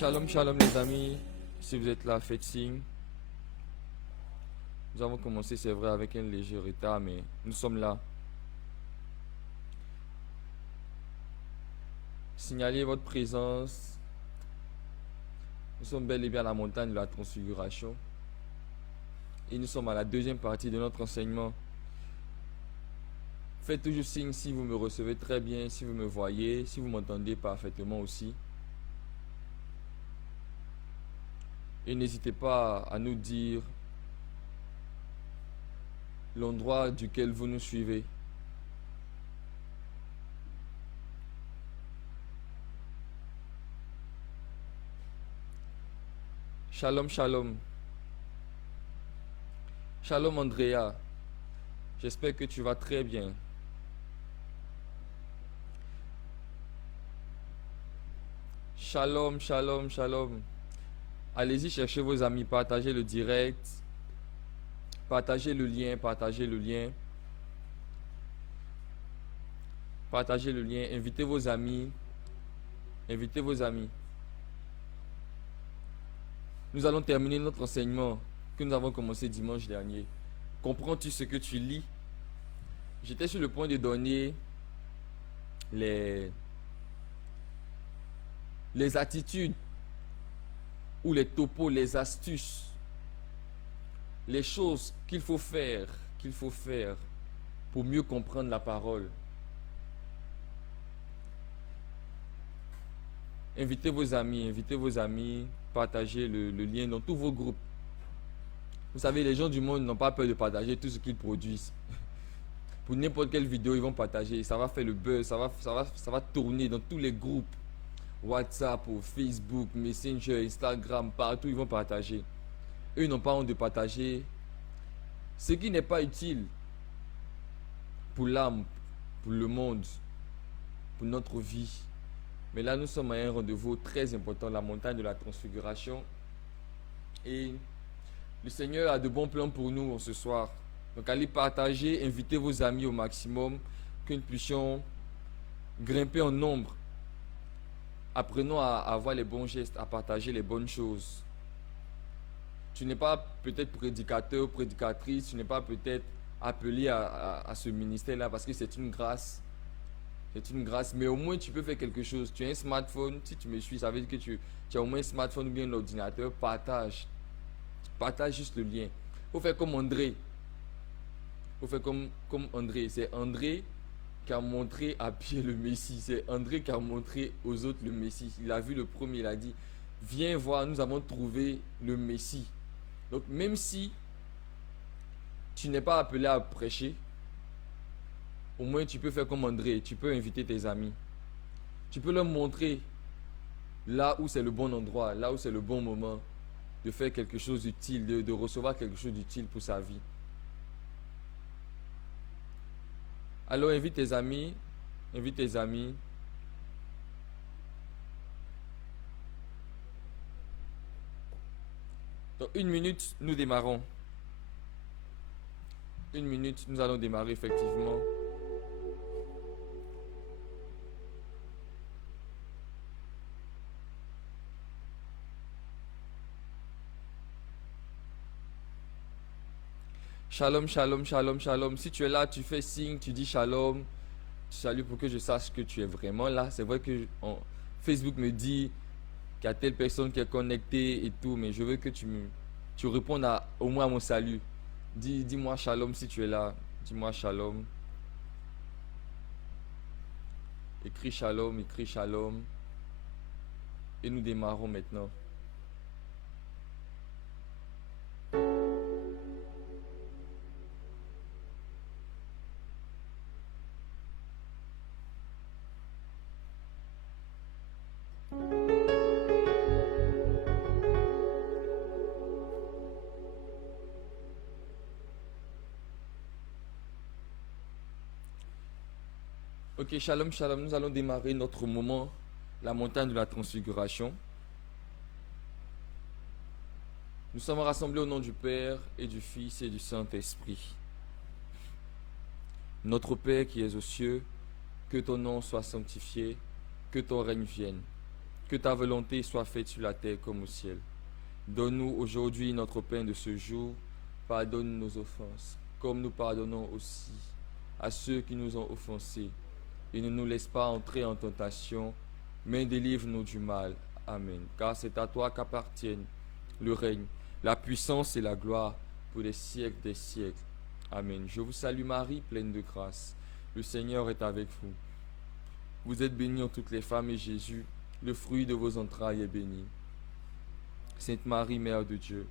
Shalom, shalom les amis. Si vous êtes là, faites signe. Nous avons commencé, c'est vrai, avec un léger retard, mais nous sommes là. Signalez votre présence. Nous sommes bel et bien à la montagne de la transfiguration. Et nous sommes à la deuxième partie de notre enseignement. Faites toujours signe si vous me recevez très bien, si vous me voyez, si vous m'entendez parfaitement aussi. Et n'hésitez pas à nous dire l'endroit duquel vous nous suivez. Shalom, shalom. Shalom Andrea. J'espère que tu vas très bien. Shalom, shalom, shalom. Allez-y, cherchez vos amis, partagez le direct, partagez le lien, partagez le lien. Partagez le lien, invitez vos amis, invitez vos amis. Nous allons terminer notre enseignement que nous avons commencé dimanche dernier. Comprends-tu ce que tu lis? J'étais sur le point de donner les attitudes ou les topos, les astuces, les choses qu'il faut faire pour mieux comprendre la parole. Invitez vos amis, partagez le lien dans tous vos groupes. Vous savez, les gens du monde n'ont pas peur de partager tout ce qu'ils produisent. Pour n'importe quelle vidéo, ils vont partager. Ça va faire le buzz, ça va tourner dans tous les groupes. WhatsApp, ou Facebook, Messenger, Instagram, partout, ils vont partager. Eux n'ont pas honte de partager ce qui n'est pas utile pour l'âme, pour le monde, pour notre vie. Mais là, nous sommes à un rendez-vous très important, la montagne de la transfiguration. Et le Seigneur a de bons plans pour nous ce soir. Donc allez partager, invitez vos amis au maximum, que nous puissions grimper en nombre. Apprenons à avoir les bons gestes, à partager les bonnes choses. Tu n'es pas peut-être prédicateur, prédicatrice, tu n'es pas peut-être appelé à ce ministère-là parce que c'est une grâce. C'est une grâce, mais au moins tu peux faire quelque chose. Tu as un smartphone, si tu me suis, ça veut dire que tu as au moins un smartphone ou bien un ordinateur, partage. Partage juste le lien. Il faut faire comme André. Il faut faire comme André. C'est André qui a montré à Pierre le Messie. C'est André qui a montré aux autres le Messie. Il a vu le premier, il a dit, viens voir, nous avons trouvé le Messie. Donc même si tu n'es pas appelé à prêcher, au moins tu peux faire comme André, tu peux inviter tes amis. Tu peux leur montrer là où c'est le bon endroit, là où c'est le bon moment de faire quelque chose d'utile, de recevoir quelque chose d'utile pour sa vie. Alors invite tes amis, invite tes amis. Dans 1 minute, nous démarrons. 1 minute, nous allons démarrer effectivement. Shalom, shalom, shalom, shalom. Si tu es là, tu fais signe, tu dis shalom. Tu salues pour que je sache que tu es vraiment là. C'est vrai que Facebook me dit qu'il y a telle personne qui est connectée et tout, mais je veux que tu répondes au moins à mon salut. Dis-moi shalom si tu es là. Dis-moi shalom. Écris shalom, écris shalom. Et nous démarrons maintenant. Ok, shalom, shalom. Nous allons démarrer notre moment, la montagne de la transfiguration. Nous sommes rassemblés au nom du Père et du Fils et du Saint-Esprit. Notre Père qui es aux cieux, que ton nom soit sanctifié, que ton règne vienne. Que ta volonté soit faite sur la terre comme au ciel. Donne-nous aujourd'hui notre pain de ce jour. Pardonne nos offenses, comme nous pardonnons aussi à ceux qui nous ont offensés. Et ne nous laisse pas entrer en tentation, mais délivre-nous du mal. Amen. Car c'est à toi qu'appartiennent le règne, la puissance et la gloire pour les siècles des siècles. Amen. Je vous salue Marie, pleine de grâce. Le Seigneur est avec vous. Vous êtes bénie en toutes les femmes et Jésus, le fruit de vos entrailles, est béni. Sainte Marie, Mère de Dieu,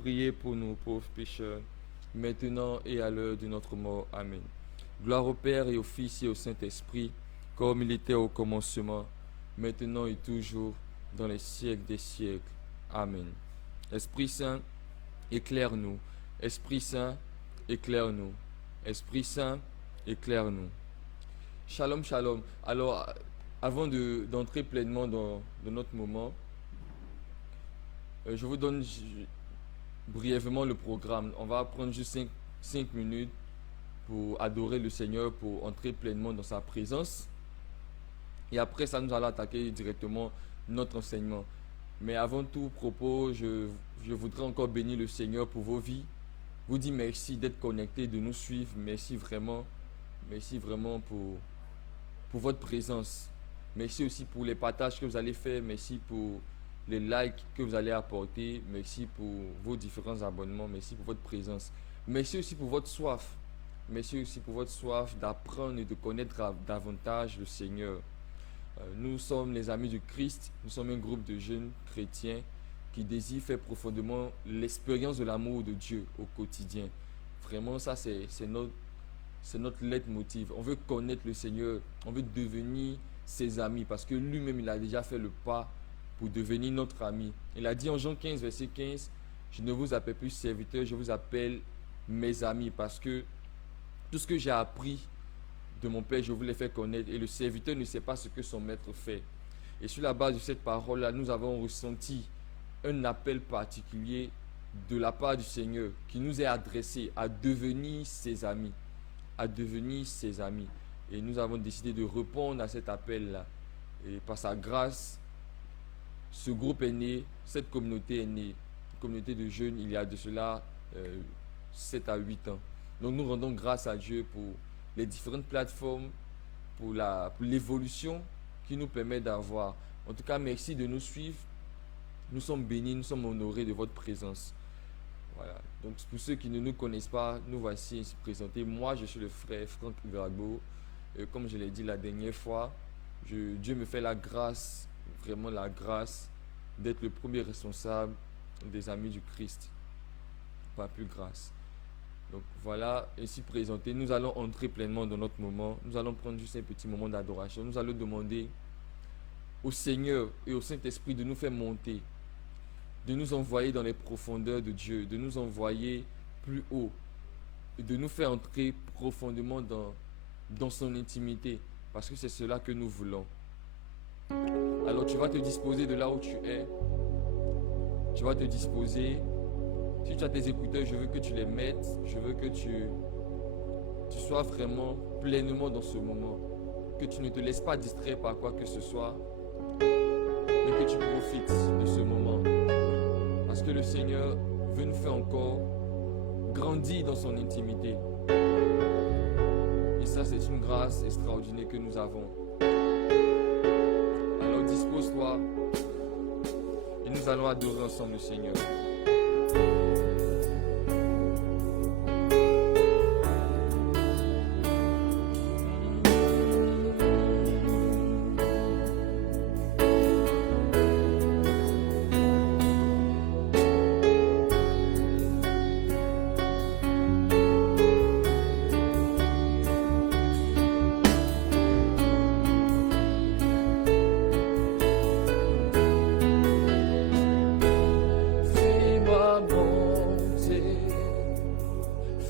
priez pour nous pauvres pécheurs, maintenant et à l'heure de notre mort. Amen. Gloire au Père et au Fils et au Saint-Esprit, comme il était au commencement, maintenant et toujours, dans les siècles des siècles. Amen. Esprit Saint, éclaire-nous. Esprit Saint, éclaire-nous. Esprit Saint, éclaire-nous. Shalom, shalom. Alors, avant d'entrer pleinement dans notre moment, je vous donne brièvement le programme. On va prendre juste 5 minutes pour adorer le Seigneur, pour entrer pleinement dans sa présence. Et après ça, nous allons attaquer directement notre enseignement. Mais avant tout propos, je voudrais encore bénir le Seigneur pour vos vies. Vous dire merci d'être connectés, de nous suivre. Merci vraiment pour votre présence. Merci aussi pour les partages que vous allez faire. Merci pour les likes que vous allez apporter. Merci pour vos différents abonnements. Merci pour votre présence. Merci aussi pour votre soif. Merci aussi pour votre soif d'apprendre et de connaître davantage le Seigneur. Nous sommes les amis du Christ. Nous sommes un groupe de jeunes chrétiens qui désirent faire profondément l'expérience de l'amour de Dieu au quotidien. Vraiment, ça c'est notre leitmotiv. On veut connaître le Seigneur. On veut devenir ses amis parce que lui-même, il a déjà fait le pas pour devenir notre ami. Il a dit en Jean 15, verset 15, « Je ne vous appelle plus serviteurs, je vous appelle mes amis parce que tout ce que j'ai appris de mon Père, je vous l'ai fait connaître et le serviteur ne sait pas ce que son maître fait. » Et sur la base de cette parole-là, nous avons ressenti un appel particulier de la part du Seigneur qui nous est adressé à devenir ses amis. À devenir ses amis. Et nous avons décidé de répondre à cet appel-là. Et par sa grâce, ce groupe est né, cette communauté est née, une communauté de jeunes, il y a de cela 7 à 8 ans. Donc nous rendons grâce à Dieu pour les différentes plateformes, pour l'évolution qui nous permet d'avoir. En tout cas, merci de nous suivre. Nous sommes bénis, nous sommes honorés de votre présence. Voilà. Donc pour ceux qui ne nous connaissent pas, nous voici ainsi présentés. Moi, je suis le frère Franck Iveragbo. Comme je l'ai dit la dernière fois, Dieu me fait la grâce, vraiment la grâce, d'être le premier responsable des amis du Christ. Pas plus grâce. Donc voilà, ainsi présenté, nous allons entrer pleinement dans notre moment. Nous allons prendre juste un petit moment d'adoration. Nous allons demander au Seigneur et au Saint-Esprit de nous faire monter, de nous envoyer dans les profondeurs de Dieu, de nous envoyer plus haut, et de nous faire entrer profondément dans son intimité, parce que c'est cela que nous voulons. Alors tu vas te disposer de là où tu es. Tu vas te disposer. Si tu as tes écouteurs, je veux que tu les mettes. Je veux que tu sois vraiment pleinement dans ce moment. Que tu ne te laisses pas distraire par quoi que ce soit, mais que tu profites de ce moment. Parce que le Seigneur veut nous faire encore grandir dans son intimité. Et ça, c'est une grâce extraordinaire que nous avons. Alors dispose-toi et nous allons adorer ensemble le Seigneur.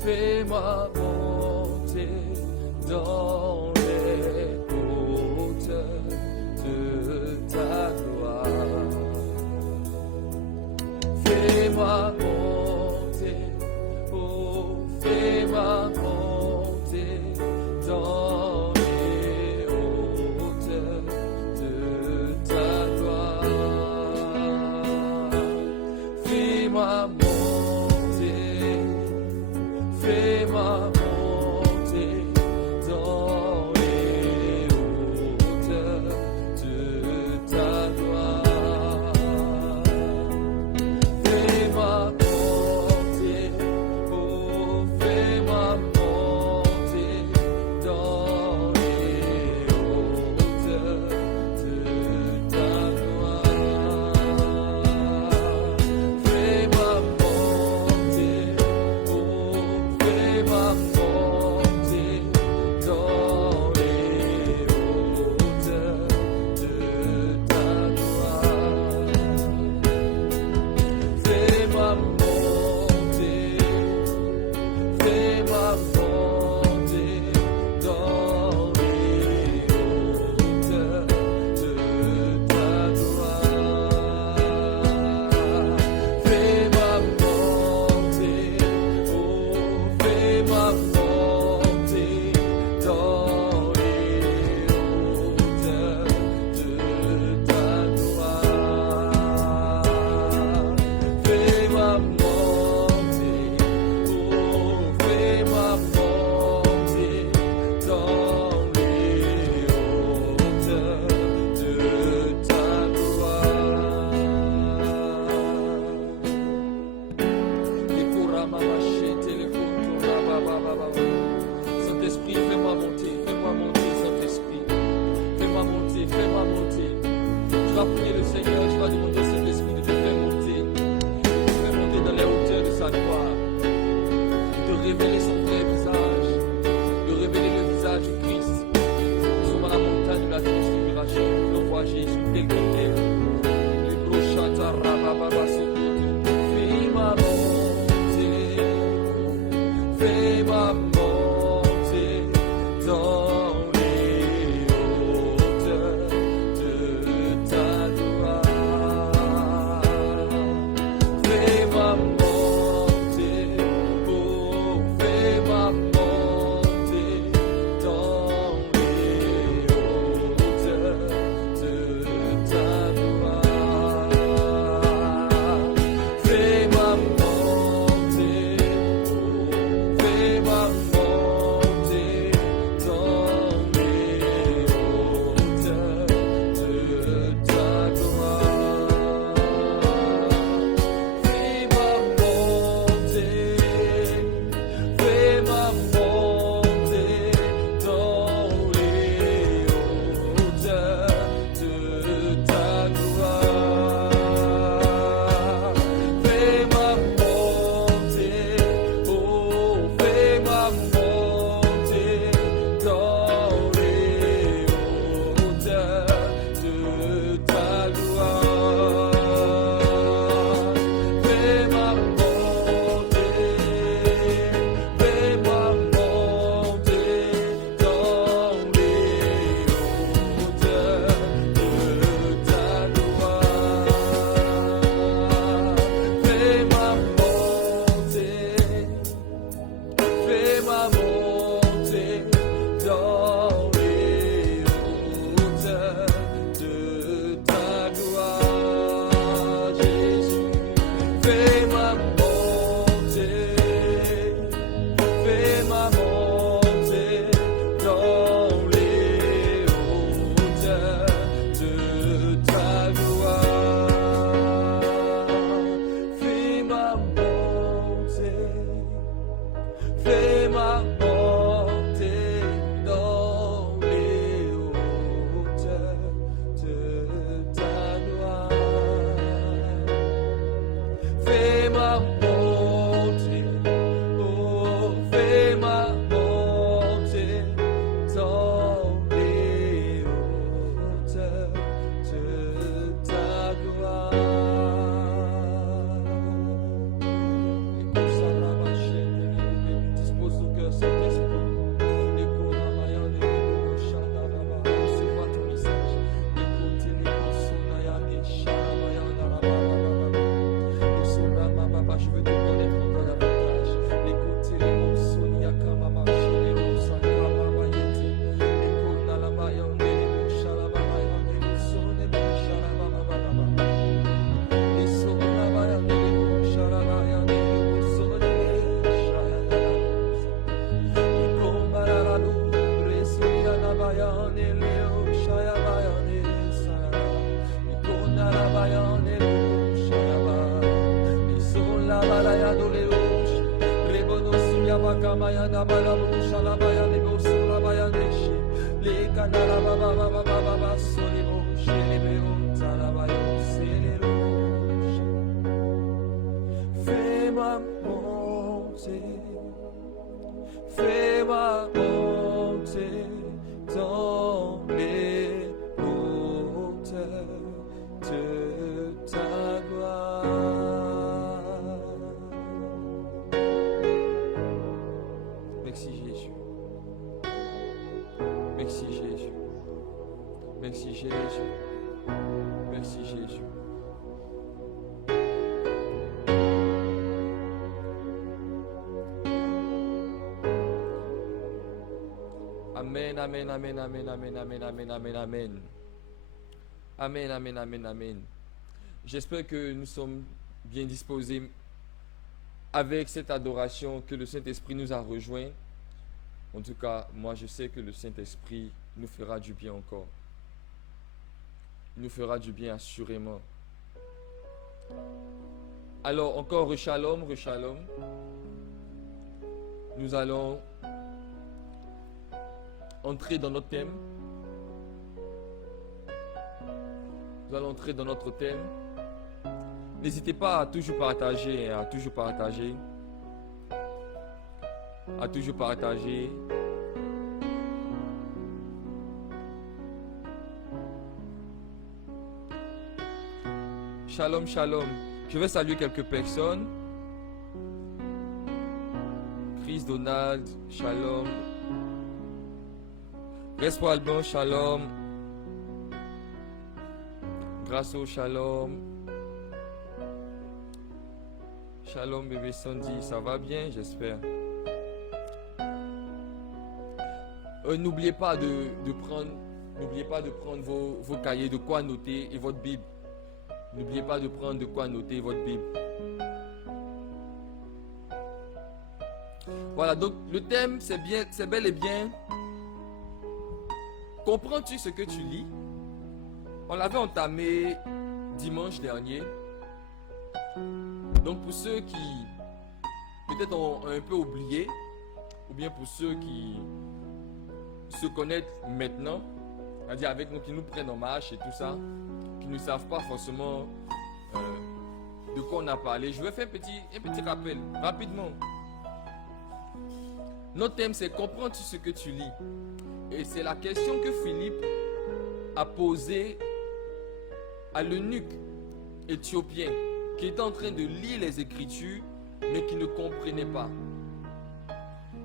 Fais-moi monter dans les hauteurs de ta gloire. Fais-moi monter, oh, fais-moi monter dans les hauteurs de ta gloire. mayana balabusha la bayane bosula bayaneshi. Le kanala baba baba baba solibo shele beo talabayo selero. Fais-moi monter, fais-moi monter dans les hauteurs de ta gloire. Merci Jésus. Merci Jésus. Merci Jésus. Merci Jésus. Amen, amen, amen, amen, amen, amen, amen, amen, amen. Amen, amen, amen, amen. J'espère que nous sommes bien disposés avec cette adoration que le Saint-Esprit nous a rejoint. En tout cas, moi je sais que le Saint-Esprit nous fera du bien encore. Il nous fera du bien assurément. Alors encore rechalom, rechalom. Nous allons entrer dans notre thème. Nous allons entrer dans notre thème. N'hésitez pas à toujours partager, à toujours partager. À toujours partager. Shalom, shalom. Je vais saluer quelques personnes. Chris Donald, shalom. Respo Alban, shalom. Grasso, shalom. Shalom bébé Sandy, ça va bien, j'espère. N'oubliez pas de prendre vos cahiers, de quoi noter et votre Bible. N'oubliez pas de prendre de quoi noter votre Bible. Voilà, donc le thème c'est bel et bien. Comprends-tu ce que tu lis? On l'avait entamé dimanche dernier. Donc pour ceux qui peut-être ont un peu oublié, ou bien pour ceux qui se connaissent maintenant, c'est-à-dire avec nous, qui nous prennent en marche et tout ça, qui ne savent pas forcément de quoi on a parlé, je vais faire un petit rappel, rapidement. Notre thème c'est comprends-tu ce que tu lis? Et c'est la question que Philippe a posée à l'eunuque éthiopien qui était en train de lire les Écritures mais qui ne comprenait pas.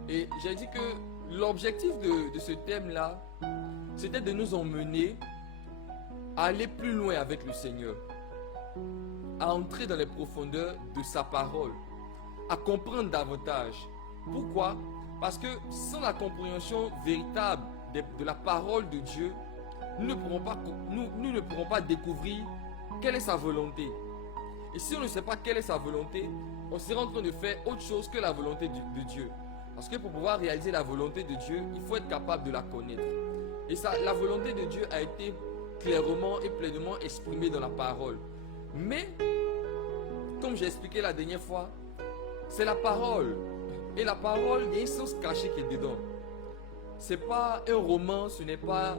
Et j'ai dit que l'objectif de ce thème-là, c'était de nous emmener à aller plus loin avec le Seigneur, à entrer dans les profondeurs de sa parole, à comprendre davantage. Pourquoi? Parce que sans la compréhension véritable de la parole de Dieu, nous ne pourrons pas découvrir quelle est sa volonté. Et si on ne sait pas quelle est sa volonté, on sera en train de faire autre chose que la volonté de Dieu. Parce que pour pouvoir réaliser la volonté de Dieu, il faut être capable de la connaître. Et ça, la volonté de Dieu a été clairement et pleinement exprimée dans la parole. Mais, comme j'ai expliqué la dernière fois, c'est la parole. Et la parole, il y a un sens caché qui est dedans. Ce n'est pas un roman, ce n'est pas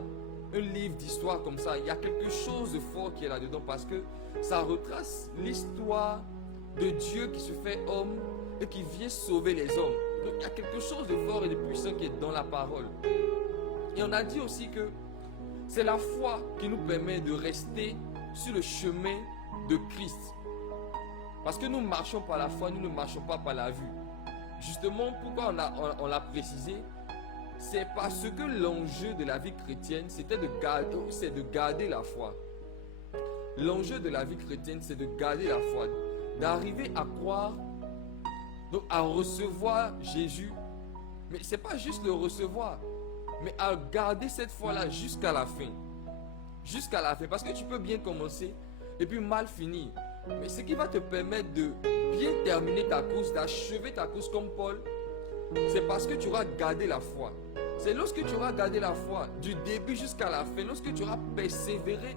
un livre d'histoire comme ça. Il y a quelque chose de fort qui est là-dedans parce que ça retrace l'histoire de Dieu qui se fait homme et qui vient sauver les hommes. Donc il y a quelque chose de fort et de puissant qui est dans la parole. Et on a dit aussi que c'est la foi qui nous permet de rester sur le chemin de Christ. Parce que nous marchons par la foi, nous ne marchons pas par la vue. Justement, pourquoi on l'a précisé, c'est parce que l'enjeu de la vie chrétienne, c'est de garder la foi. L'enjeu de la vie chrétienne, c'est de garder la foi, d'arriver à croire, donc à recevoir Jésus. Mais ce n'est pas juste le recevoir, mais à garder cette foi-là jusqu'à la fin. Jusqu'à la fin, parce que tu peux bien commencer et puis mal finir. Mais ce qui va te permettre de bien terminer ta course, d'achever ta course comme Paul, c'est parce que tu auras gardé la foi. C'est lorsque tu auras gardé la foi, du début jusqu'à la fin, lorsque tu auras persévéré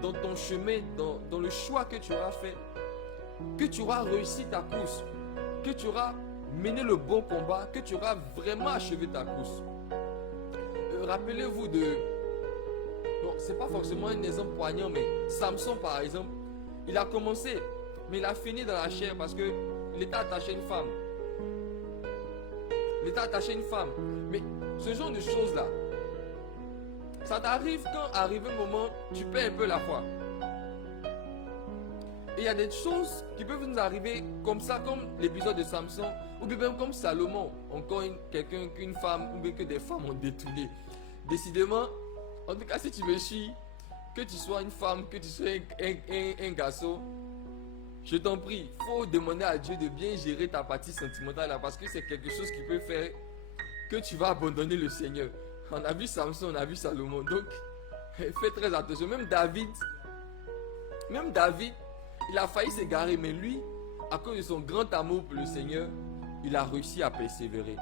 dans ton chemin, dans le choix que tu auras fait, que tu auras réussi ta course, que tu auras mener le bon combat, que tu auras vraiment achevé ta course. Rappelez-vous de... Bon, c'est pas forcément un exemple poignant, mais Samson par exemple, il a commencé, mais il a fini dans la chair parce que il était attaché à une femme. Il était attaché à une femme. Mais ce genre de choses-là, ça t'arrive quand arrive un moment, tu perds un peu la foi. Et il y a des choses qui peuvent nous arriver comme ça, comme l'épisode de Samson, ou bien même comme Salomon. Encore quelqu'un qu'une femme, ou bien que des femmes ont détourné. Décidément, en tout cas, si tu me suis, que tu sois une femme, que tu sois un garçon, je t'en prie, il faut demander à Dieu de bien gérer ta partie sentimentale là, parce que c'est quelque chose qui peut faire que tu vas abandonner le Seigneur. On a vu Samson, on a vu Salomon, donc fais très attention. Même David, il a failli s'égarer, mais lui, à cause de son grand amour pour le Seigneur, il a réussi à persévérer.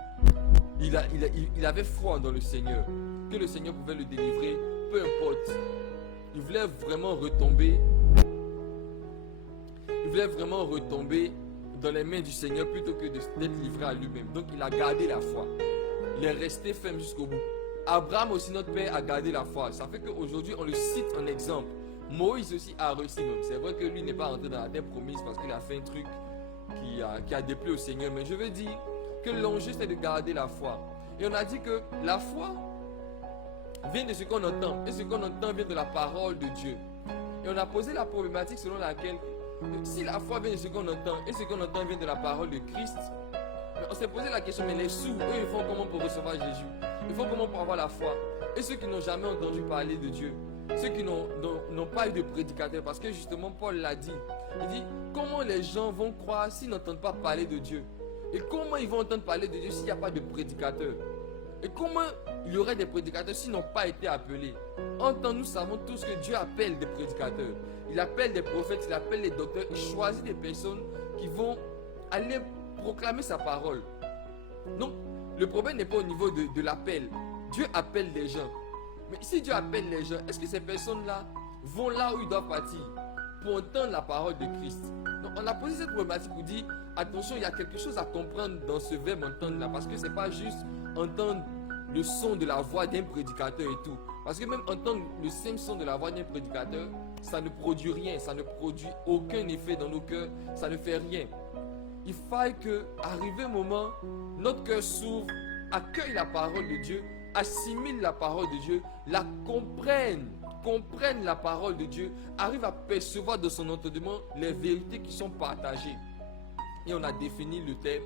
Il avait foi dans le Seigneur, que le Seigneur pouvait le délivrer, peu importe. Il voulait vraiment retomber dans les mains du Seigneur plutôt que d'être livré à lui-même. Donc il a gardé la foi. Il est resté ferme jusqu'au bout. Abraham aussi, notre père, a gardé la foi. Ça fait qu'aujourd'hui on le cite en exemple. Moïse aussi a réussi même. C'est vrai que lui n'est pas rentré dans la terre promise parce qu'il a fait un truc qui a déplu au Seigneur. Mais je veux dire que l'enjeu c'est de garder la foi. Et on a dit que la foi vient de ce qu'on entend. Et ce qu'on entend vient de la parole de Dieu. Et on a posé la problématique selon laquelle si la foi vient de ce qu'on entend et ce qu'on entend vient de la parole de Christ, on s'est posé la question, mais les sourds, eux, ils font comment pour recevoir Jésus? Ils font comment pour avoir la foi? Et ceux qui n'ont jamais entendu parler de Dieu, ceux qui n'ont pas eu de prédicateur, parce que justement Paul l'a dit, il dit, comment les gens vont croire s'ils n'entendent pas parler de Dieu? Et comment ils vont entendre parler de Dieu s'il n'y a pas de prédicateur? Et comment il y aurait des prédicateurs s'ils n'ont pas été appelés? En temps, nous savons tous que Dieu appelle des prédicateurs. Il appelle des prophètes, il appelle les docteurs, il choisit des personnes qui vont aller proclamer sa parole. Donc, le problème n'est pas au niveau de l'appel. Dieu appelle des gens. Mais si Dieu appelle les gens, est-ce que ces personnes-là vont là où ils doivent partir pour entendre la parole de Christ? Donc, on a posé cette problématique pour dire, attention, il y a quelque chose à comprendre dans ce verbe entendre là, parce que c'est pas juste entendre le son de la voix d'un prédicateur et tout. Parce que même entendre le simple son de la voix d'un prédicateur, ça ne produit rien, ça ne produit aucun effet dans nos cœurs, ça ne fait rien. Il faille que, arrivé un moment, notre cœur s'ouvre, accueille la parole de Dieu, assimile la parole de Dieu, la comprenne la parole de Dieu, arrive à percevoir de son entendement les vérités qui sont partagées. Et on a défini le terme,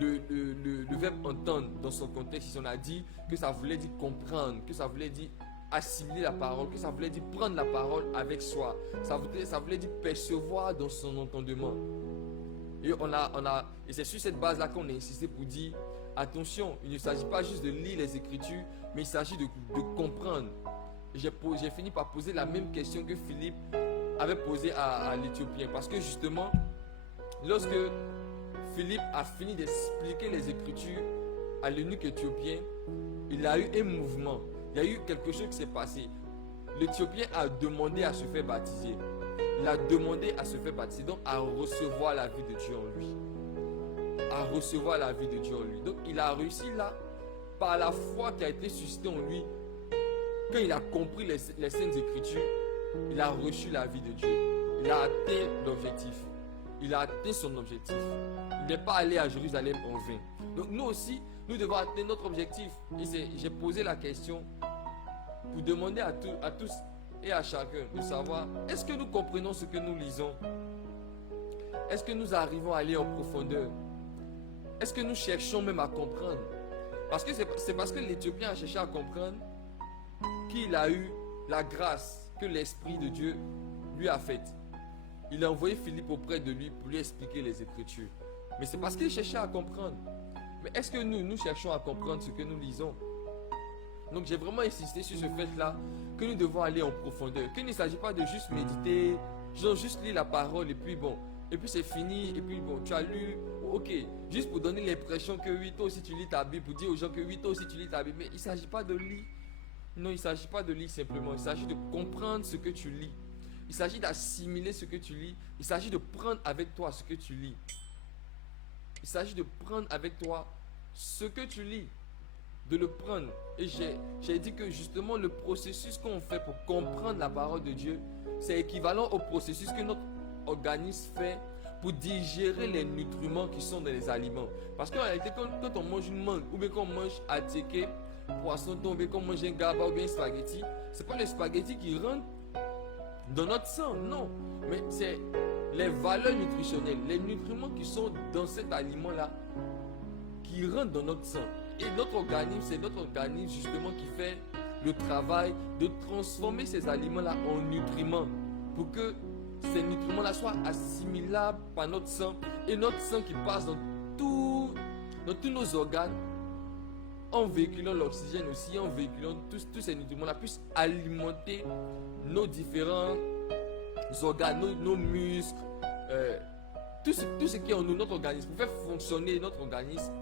le verbe entendre dans son contexte. Ici, on a dit que ça voulait dire comprendre, que ça voulait dire assimiler la parole, que ça voulait dire prendre la parole avec soi. Ça voulait dire percevoir dans son entendement. Et et c'est sur cette base-là qu'on a insisté pour dire, attention, il ne s'agit pas juste de lire les Écritures, mais il s'agit de comprendre. J'ai fini par poser la même question que Philippe avait posée à l'Éthiopien. Parce que justement, lorsque Philippe a fini d'expliquer les Écritures à l'eunuque éthiopien, il a eu un mouvement. Il y a eu quelque chose qui s'est passé. L'Éthiopien a demandé à se faire baptiser. Il a demandé à se faire baptiser, donc à recevoir la vie de Dieu en lui. À recevoir la vie de Dieu en lui. Donc il a réussi là, par la foi qui a été suscitée en lui, quand il a compris les Saintes Écritures, il a reçu la vie de Dieu. Il a atteint l'objectif. Il a atteint son objectif. Il n'est pas allé à Jérusalem en vain. Donc nous aussi, nous devons atteindre notre objectif. Et j'ai posé la question pour demander à tous et à chacun de savoir, est-ce que nous comprenons ce que nous lisons? Est-ce que nous arrivons à aller en profondeur? Est-ce que nous cherchons même à comprendre? Parce que c'est parce que l'Éthiopien a cherché à comprendre qu'il a eu la grâce que l'Esprit de Dieu lui a faite. Il a envoyé Philippe auprès de lui pour lui expliquer les Écritures. Mais c'est parce qu'il cherchait à comprendre. Mais est-ce que nous cherchons à comprendre ce que nous lisons? Donc j'ai vraiment insisté sur ce fait-là, que nous devons aller en profondeur. Qu'il ne s'agit pas de juste méditer, genre juste lire la parole et puis bon, et puis c'est fini, et puis bon, tu as lu, ok, juste pour donner l'impression que oui, toi aussi tu lis ta Bible, pour dire aux gens que oui, toi aussi tu lis ta Bible. Mais il ne s'agit pas de lire. Non, il ne s'agit pas de lire simplement, il s'agit de comprendre ce que tu lis. Il s'agit d'assimiler ce que tu lis. Il s'agit de prendre avec toi ce que tu lis. Il s'agit de prendre avec toi ce que tu lis, de le prendre. Et j'ai dit que justement le processus qu'on fait pour comprendre la parole de Dieu, c'est équivalent au processus que notre organisme fait pour digérer les nutriments qui sont dans les aliments. Parce qu'en réalité, quand on mange une mangue, ou bien quand on mange attiqué, poisson tombé, quand on mange un gaba ou bien un spaghetti, c'est pas le spaghetti qui rentre dans notre sang, non. Mais c'est les valeurs nutritionnelles, les nutriments qui sont dans cet aliment-là, qui rentrent dans notre sang. Et notre organisme, c'est notre organisme justement qui fait le travail de transformer ces aliments-là en nutriments pour que ces nutriments-là soient assimilables par notre sang et notre sang qui passe dans tous nos organes en véhiculant l'oxygène aussi, en véhiculant tous ces nutriments-là puissent alimenter nos différents organes, nos muscles, tout ce qui est en nous, notre organisme, pour faire fonctionner notre organisme,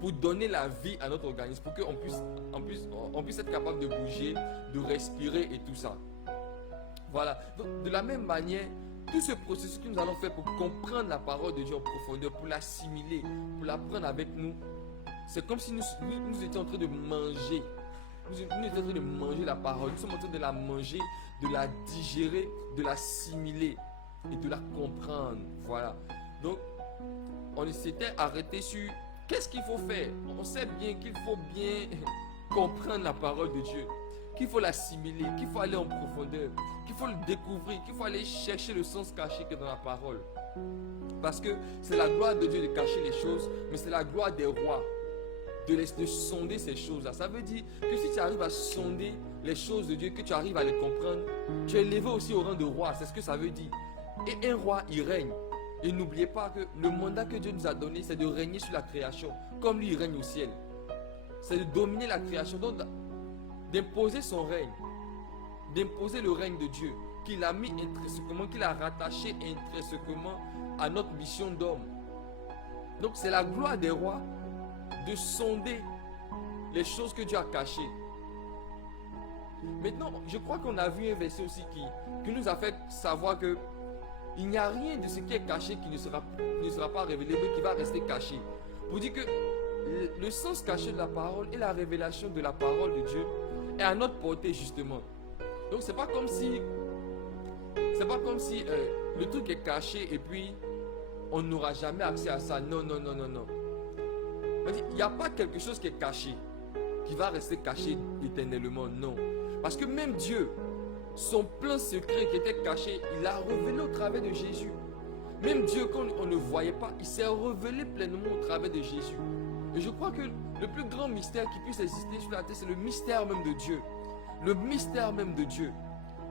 pour donner la vie à notre organisme, pour qu'on puisse être capable de bouger, de respirer et tout ça. Voilà. Donc, de la même manière, tout ce processus que nous allons faire pour comprendre la parole de Dieu en profondeur, pour l'assimiler, pour la prendre avec nous, c'est comme si nous étions en train de manger. Nous étions en train de manger la parole. Nous sommes en train de la manger, de la digérer, de l'assimiler et de la comprendre. Voilà. Donc, on s'était arrêté sur qu'est-ce qu'il faut faire. On sait bien qu'il faut bien comprendre la parole de Dieu, qu'il faut l'assimiler, qu'il faut aller en profondeur, qu'il faut le découvrir, qu'il faut aller chercher le sens caché qui est dans la parole. Parce que c'est la gloire de Dieu de cacher les choses, mais c'est la gloire des rois de sonder ces choses-là. Ça veut dire que si tu arrives à sonder les choses de Dieu, que tu arrives à les comprendre, tu es élevé aussi au rang de roi. C'est ce que ça veut dire. Et un roi, il règne. Et n'oubliez pas que le mandat que Dieu nous a donné, c'est de régner sur la création, comme lui il règne au ciel. C'est de dominer la création, donc d'imposer son règne, d'imposer le règne de Dieu, qu'il a mis intrinsèquement, qu'il a rattaché intrinsèquement à notre mission d'homme. Donc c'est la gloire des rois de sonder les choses que Dieu a cachées. Maintenant, je crois qu'on a vu un verset aussi qui nous a fait savoir que il n'y a rien de ce qui est caché qui ne sera pas révélé, mais qui va rester caché. Pour dire que le sens caché de la parole et la révélation de la parole de Dieu est à notre portée justement. Donc c'est pas comme si le truc est caché et puis on n'aura jamais accès à ça. Non. Il n'y a pas quelque chose qui est caché, qui va rester caché éternellement, non. Parce que même Dieu, son plan secret qui était caché, il l'a révélé au travers de Jésus. Même Dieu, quand on ne voyait pas, il s'est révélé pleinement au travers de Jésus. Et je crois que le plus grand mystère qui puisse exister sur la terre, c'est le mystère même de Dieu. Le mystère même de Dieu.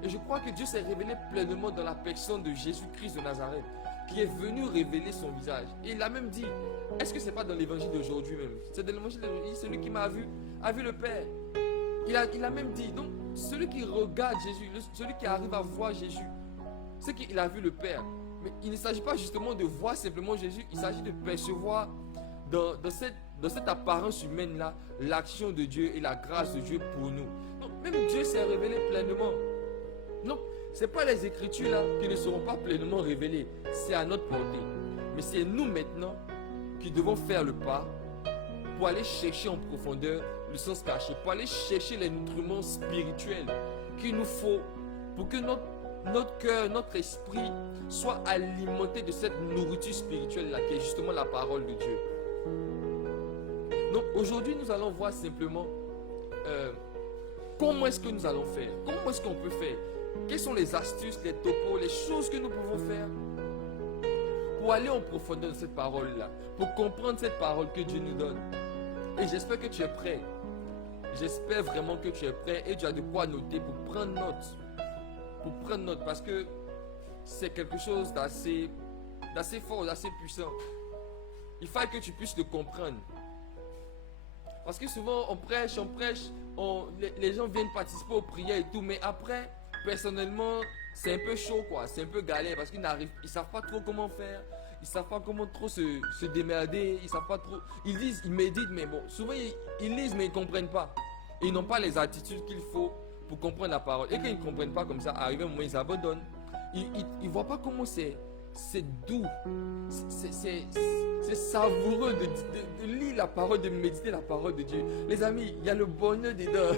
Et je crois que Dieu s'est révélé pleinement dans la personne de Jésus-Christ de Nazareth, qui est venu révéler son visage. Et il a même dit, est-ce que ce n'est pas dans l'évangile d'aujourd'hui même? C'est dans l'évangile d'aujourd'hui, celui qui m'a vu, a vu le Père. Il a même dit, donc, celui qui regarde Jésus, celui qui arrive à voir Jésus, c'est qu'il a vu le Père. Mais il ne s'agit pas justement de voir simplement Jésus, il s'agit de percevoir dans cette apparence humaine-là, l'action de Dieu et la grâce de Dieu pour nous. Donc, même Dieu s'est révélé pleinement. Donc, ce n'est pas les Écritures là qui ne seront pas pleinement révélées. C'est à notre portée. Mais c'est nous maintenant qui devons faire le pas pour aller chercher en profondeur le sens caché, pour aller chercher les nutriments spirituels qu'il nous faut pour que notre cœur, notre esprit soit alimenté de cette nourriture spirituelle là qui est justement la parole de Dieu. Donc aujourd'hui nous allons voir simplement comment est-ce que nous allons faire, comment est-ce qu'on peut faire, quelles sont les astuces, les topos, les choses que nous pouvons faire pour aller en profondeur de cette parole-là, pour comprendre cette parole que Dieu nous donne. Et j'espère que tu es prêt. J'espère vraiment que tu es prêt et tu as de quoi noter pour prendre note. Pour prendre note parce que c'est quelque chose d'assez fort, d'assez puissant. Il faut que tu puisses le comprendre. Parce que souvent on prêche, les gens viennent participer aux prières et tout, mais après, personnellement, c'est un peu chaud quoi, c'est un peu galère parce qu'ils ne savent pas trop comment faire, ils ne savent pas comment trop se démerder, ils savent pas trop, ils lisent, ils méditent, mais bon, souvent ils lisent mais ils ne comprennent pas. Et ils n'ont pas les attitudes qu'il faut pour comprendre la parole. Et quand ils ne comprennent pas comme ça, arrivé un moment, ils abandonnent. Ils ne voient pas comment c'est c'est doux, c'est savoureux de lire la parole, de méditer la parole de Dieu. Les amis, il y a le bonheur dedans.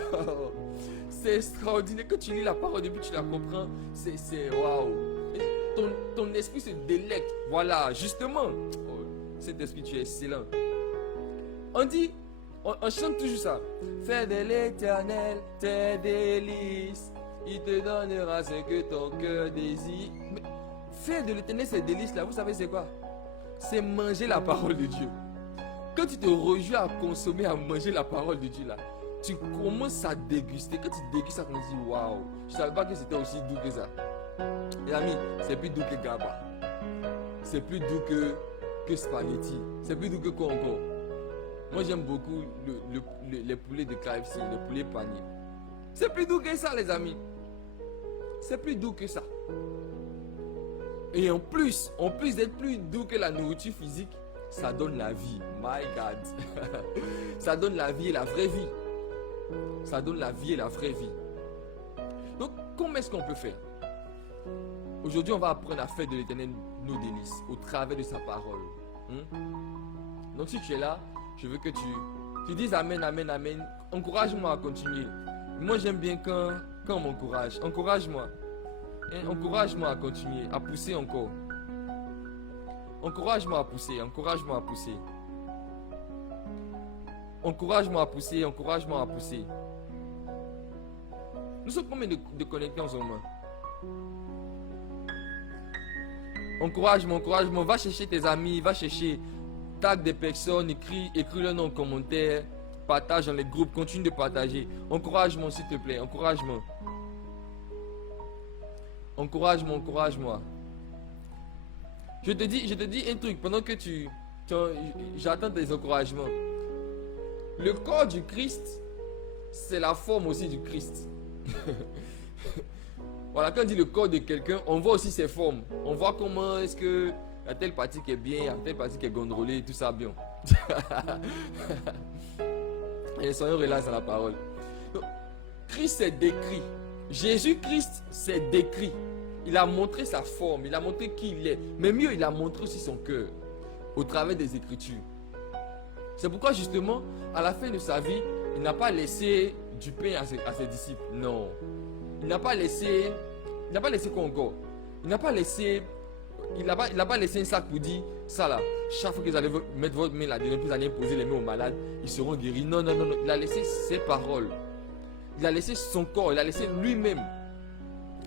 C'est extraordinaire. Quand tu lis la parole depuis tu la comprends, c'est waouh. Ton esprit se délecte. Voilà, justement. Oh, cet esprit, tu es excellent. On dit, on chante toujours ça. Fais de l'Éternel tes délices. Il te donnera ce que ton cœur désire. Mais faire de l'Éternel ces délices là, vous savez c'est quoi? C'est manger la parole de Dieu. Quand tu te rejoues à consommer, à manger la parole de Dieu là, tu commences à déguster. Quand tu dégustes ça, tu te dis waouh, je ne savais pas que c'était aussi doux que ça. Les amis, c'est plus doux que Gaba. C'est plus doux que spaghetti. C'est plus doux que quoi encore? Moi j'aime beaucoup les poulets de KFC, les poulets paniers. C'est plus doux que ça les amis. C'est plus doux que ça. Et en plus d'être plus doux que la nourriture physique, ça donne la vie. My God. Ça donne la vie et la vraie vie. Ça donne la vie et la vraie vie. Donc, comment est-ce qu'on peut faire? Aujourd'hui, on va apprendre à faire de l'Éternel nos délices au travers de sa parole. Donc, si tu es là, je veux que tu dises Amen, Amen, Amen. Encourage-moi à continuer. Moi, j'aime bien quand on m'encourage. Encourage-moi. Encourage-moi à continuer, à pousser encore. Encourage-moi à pousser, encourage-moi à pousser. Encourage-moi à pousser, encourage-moi à pousser. Nous sommes combien de connectés en ce moment? Encourage-moi, encourage-moi. Va chercher tes amis, va chercher. Tag des personnes, écris le nom en commentaire. Partage dans les groupes, continue de partager. Encourage-moi s'il te plaît, encourage-moi. Encourage-moi, encourage-moi. Je te dis un truc pendant que j'attends tes encouragements. Le corps du Christ, c'est la forme aussi du Christ. Voilà, quand on dit le corps de quelqu'un, on voit aussi ses formes. On voit comment est-ce que y a telle partie qui est bien, y a telle partie qui est gondrolée, tout ça bien. Et soyons relax dans la parole. Donc, Christ s'est décrit. Jésus-Christ s'est décrit. Il a montré sa forme, il a montré qui il est. Mais mieux, il a montré aussi son cœur au travers des Écritures. C'est pourquoi justement, à la fin de sa vie, il n'a pas laissé du pain à ses disciples. Non. Il n'a pas laissé quoi encore? Il n'a pas laissé un sac pour dire, ça là, chaque fois que vous allez mettre votre main là-dedans, vous allez poser les mains aux malades, ils seront guéris. Non, non, non, non. Il a laissé ses paroles. Il a laissé son corps, il a laissé lui-même.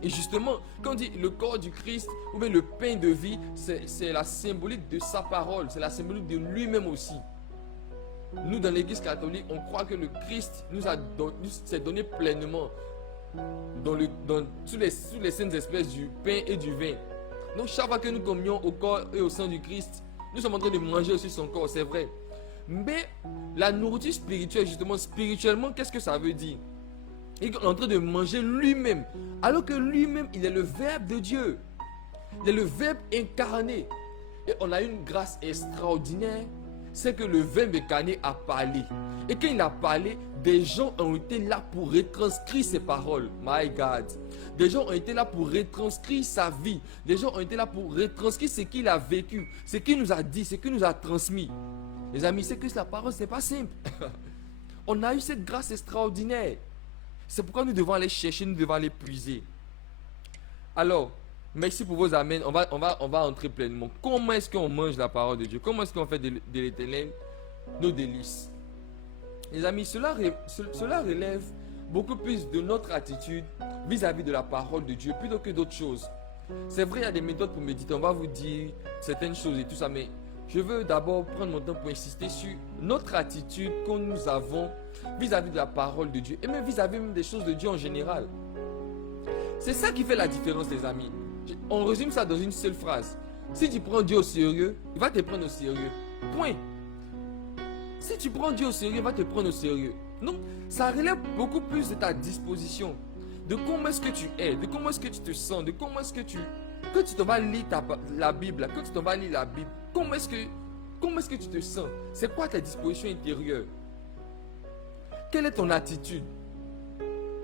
Et justement, quand on dit le corps du Christ, ou bien le pain de vie, c'est la symbolique de sa parole, c'est la symbolique de lui-même aussi. Nous, dans l'église catholique, on croit que le Christ nous s'est donné pleinement sous les saintes espèces du pain et du vin. Donc, chaque fois que nous communions au corps et au sang du Christ, nous sommes en train de manger aussi son corps, c'est vrai. Mais la nourriture spirituelle, justement, spirituellement, qu'est-ce que ça veut dire? Il est en train de manger lui-même, alors que lui-même, il est le Verbe de Dieu. Il est le Verbe incarné. Et on a une grâce extraordinaire, c'est que le Verbe incarné a parlé. Et quand il a parlé, des gens ont été là pour retranscrire ses paroles. My God. Des gens ont été là pour retranscrire sa vie. Des gens ont été là pour retranscrire ce qu'il a vécu, ce qu'il nous a dit, ce qu'il nous a transmis. Les amis, c'est que la parole, ce n'est pas simple. On a eu cette grâce extraordinaire. C'est pourquoi nous devons aller chercher, nous devons aller puiser. Alors, merci pour vos amens. On va entrer pleinement. Comment est-ce qu'on mange la parole de Dieu? Comment est-ce qu'on fait de l'Éternel nos délices? Les amis, cela relève beaucoup plus de notre attitude vis-à-vis de la parole de Dieu plutôt que d'autres choses. C'est vrai, il y a des méthodes pour méditer. On va vous dire certaines choses et tout ça, mais je veux d'abord prendre mon temps pour insister sur notre attitude que nous avons vis-à-vis de la parole de Dieu et même vis-à-vis même des choses de Dieu en général. C'est ça qui fait la différence, les amis. On résume ça dans une seule phrase. Si tu prends Dieu au sérieux, il va te prendre au sérieux. Point. Si tu prends Dieu au sérieux, il va te prendre au sérieux. Donc, ça relève beaucoup plus de ta disposition, de comment est-ce que tu es, de comment est-ce que tu te sens, de comment est-ce que quand tu t'en vas lire la Bible, quand tu t'en vas lire la Bible, comment est-ce que tu te sens? C'est quoi ta disposition intérieure? Quelle est ton attitude?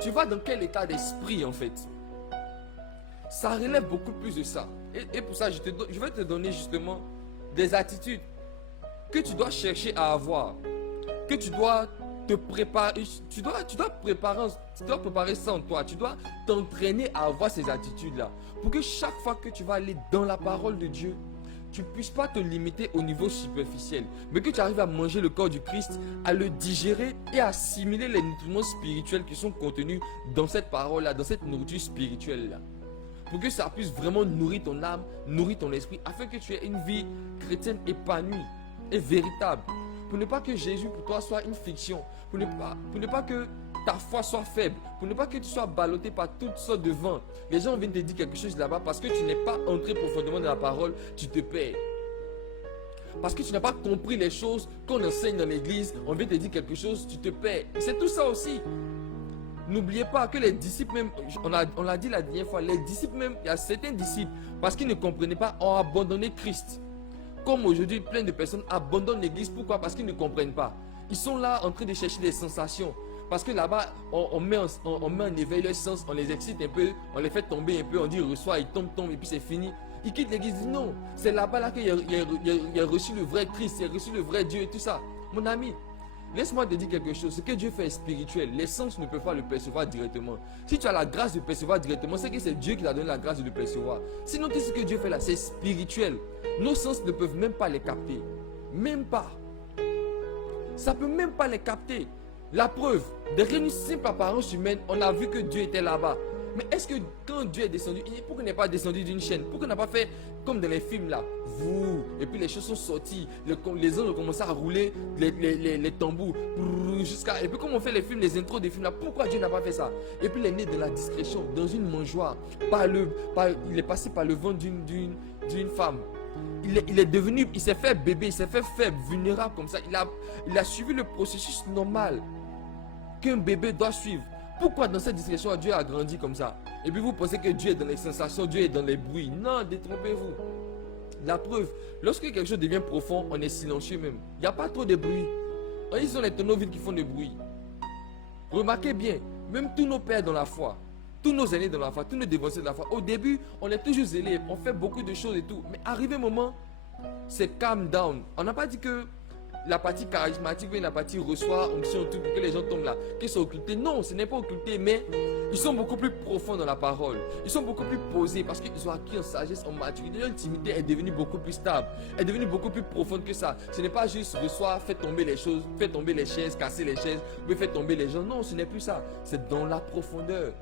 Tu vas dans quel état d'esprit en fait? Ça relève beaucoup plus de ça. Et pour ça, je vais te donner justement des attitudes que tu dois chercher à avoir, que tu dois te préparer, tu dois préparer ça en toi, tu dois t'entraîner à avoir ces attitudes-là, pour que chaque fois que tu vas aller dans la parole de Dieu, tu ne puisses pas te limiter au niveau superficiel, mais que tu arrives à manger le corps du Christ, à le digérer et à assimiler les nutriments spirituels qui sont contenus dans cette parole-là, dans cette nourriture spirituelle-là. Pour que ça puisse vraiment nourrir ton âme, nourrir ton esprit, afin que tu aies une vie chrétienne épanouie et véritable. Pour ne pas que Jésus pour toi soit une fiction, pour ne pas que ta foi soit faible, pour ne pas que tu sois ballotté par toutes sortes de vents. Les gens viennent te dire quelque chose là-bas parce que tu n'es pas entré profondément dans la parole, tu te perds. Parce que tu n'as pas compris les choses qu'on enseigne dans l'église, on vient te dire quelque chose, tu te perds. C'est tout ça aussi. N'oubliez pas que les disciples même, on l'a dit la dernière fois, les disciples même, il y a certains disciples, parce qu'ils ne comprenaient pas, ont abandonné Christ. Comme aujourd'hui, plein de personnes abandonnent l'église. Pourquoi? Parce qu'ils ne comprennent pas. Ils sont là en train de chercher des sensations. Parce que là-bas, on met en éveil leurs sens, on les excite un peu, on les fait tomber un peu, on dit reçoit, ils tombent, et puis c'est fini. Ils quittent l'église, ils disent non, c'est là-bas là qu'il a reçu le vrai Christ, il a reçu le vrai Dieu et tout ça. Mon ami, laisse-moi te dire quelque chose. Ce que Dieu fait est spirituel. Les sens ne peuvent pas le percevoir directement. Si tu as la grâce de percevoir directement, c'est que c'est Dieu qui t'a donné la grâce de le percevoir. Sinon, tout ce que Dieu fait là, c'est spirituel. Nos sens ne peuvent même pas les capter. Même pas. Ça ne peut même pas les capter. La preuve, derrière une simple apparence humaine, on a vu que Dieu était là-bas. Mais est-ce que quand Dieu est descendu, pourquoi il n'est pas descendu d'une chaîne? Pourquoi il n'a pas fait comme dans les films là? Vous, et puis les choses sont sorties, les anges ont commencé à rouler les tambours, jusqu'à. Et puis comme on fait les films, les intros des films là, pourquoi Dieu n'a pas fait ça? Et puis il est né de la discrétion, dans une mangeoire, il est passé par le ventre d'une femme. Il est devenu, il s'est fait bébé, il s'est fait faible, vulnérable comme ça. Il a suivi le processus normal qu'un bébé doit suivre. Pourquoi dans cette discrétion Dieu a grandi comme ça? Et puis vous pensez que Dieu est dans les sensations, Dieu est dans les bruits. Non, détrompez-vous. La preuve, lorsque quelque chose devient profond, on est silencieux même. Il n'y a pas trop de bruit. Ils sont les tonneaux vides qui font du bruit. Remarquez bien, même tous nos pères dans la foi, tous nos aînés dans la foi, tous nos dévancés de la foi, au début, on est toujours zélés, on fait beaucoup de choses et tout. Mais arrivé un moment, c'est calm down. On n'a pas dit que la partie charismatique ou la partie reçoit onction tout pour que les gens tombent là, qu'ils sont occultés. Non, ce n'est pas occulté, mais ils sont beaucoup plus profonds dans la parole. Ils sont beaucoup plus posés parce qu'ils ont acquis en sagesse, en maturité. Leur intimité est devenue beaucoup plus stable, est devenue beaucoup plus profonde que ça. Ce n'est pas juste reçoit, fait tomber les choses, fait tomber les chaises, casser les chaises, puis fait tomber les gens. Non, ce n'est plus ça. C'est dans la profondeur.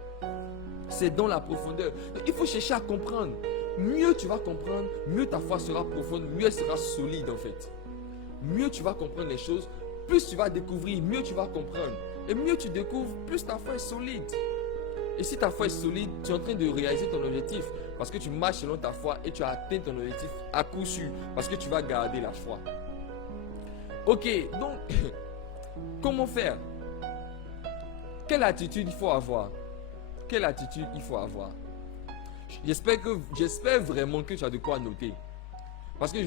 C'est dans la profondeur. Donc, il faut chercher à comprendre. Mieux tu vas comprendre, mieux ta foi sera profonde, mieux elle sera solide en fait. Mieux tu vas comprendre les choses, plus tu vas découvrir, mieux tu vas comprendre. Et mieux tu découvres, plus ta foi est solide. Et si ta foi est solide, tu es en train de réaliser ton objectif. Parce que tu marches selon ta foi et tu as atteint ton objectif à coup sûr. Parce que tu vas garder la foi. Ok, donc, comment faire? Quelle attitude il faut avoir? Quelle attitude il faut avoir? J'espère vraiment que tu as de quoi noter. Parce que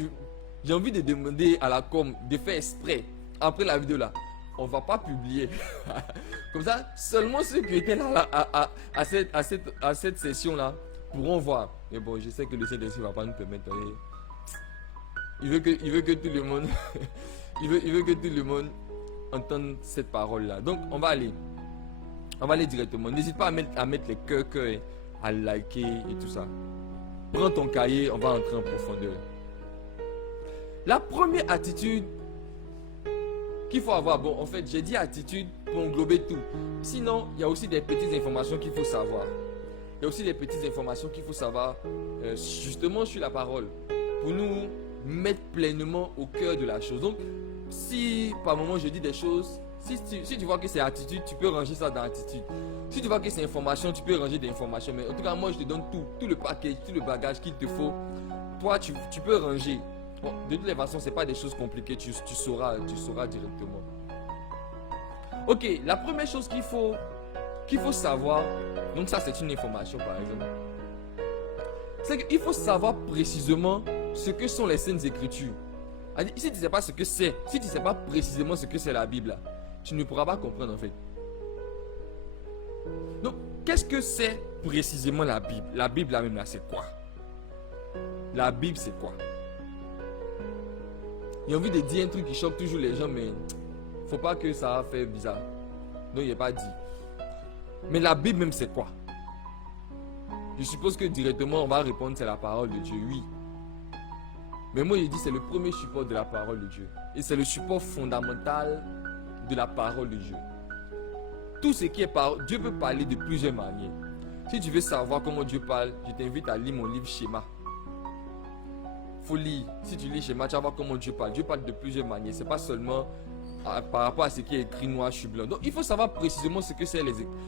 j'ai envie de demander à la com de faire exprès. Après la vidéo là, on ne va pas publier. Comme ça, seulement ceux qui étaient là à cette session là pourront voir. Mais bon, je sais que le Saint-Esprit ne va pas nous permettre. Il veut que tout le monde il veut que tout le monde entende cette parole là. Donc on va aller directement. N'hésite pas à mettre les cœurs, à liker et tout ça. Prends ton cahier, on va entrer en profondeur. La première attitude qu'il faut avoir, bon en fait j'ai dit attitude pour englober tout. Sinon il y a aussi des petites informations qu'il faut savoir. Il y a aussi des petites informations qu'il faut savoir justement sur la parole. Pour nous mettre pleinement au cœur de la chose. Donc si par moment je dis des choses, si tu vois que c'est attitude, tu peux ranger ça dans attitude. Si tu vois que c'est information, tu peux ranger des informations. Mais en tout cas moi je te donne tout le package, tout le bagage qu'il te faut. Toi tu peux ranger. Bon, de toutes les façons, ce n'est pas des choses compliquées, tu sauras directement. Ok, la première chose qu'il faut savoir, donc ça c'est une information par exemple, c'est qu'il faut savoir précisément ce que sont les Saintes Écritures. Si tu ne sais pas ce que c'est, si tu ne sais pas précisément ce que c'est la Bible, tu ne pourras pas comprendre en fait. Donc, qu'est-ce que c'est précisément la Bible? La Bible là même là, c'est quoi? La Bible, c'est quoi? J'ai envie de dire un truc qui choque toujours les gens, mais faut pas que ça fait bizarre. Donc, il n'est pas dit. Mais la Bible même, c'est quoi? Je suppose que directement, on va répondre, c'est la parole de Dieu, oui. Mais moi, je dis, c'est le premier support de la parole de Dieu. Et c'est le support fondamental de la parole de Dieu. Tout ce qui est parole, Dieu peut parler de plusieurs manières. Si tu veux savoir comment Dieu parle, je t'invite à lire mon livre Schéma. Faut lire. Si tu lis Schéma, tu vas voir comment Dieu parle. Dieu parle de plusieurs manières. C'est pas seulement par rapport à ce qui est écrit noir sur blanc. Donc, il faut savoir précisément ce que c'est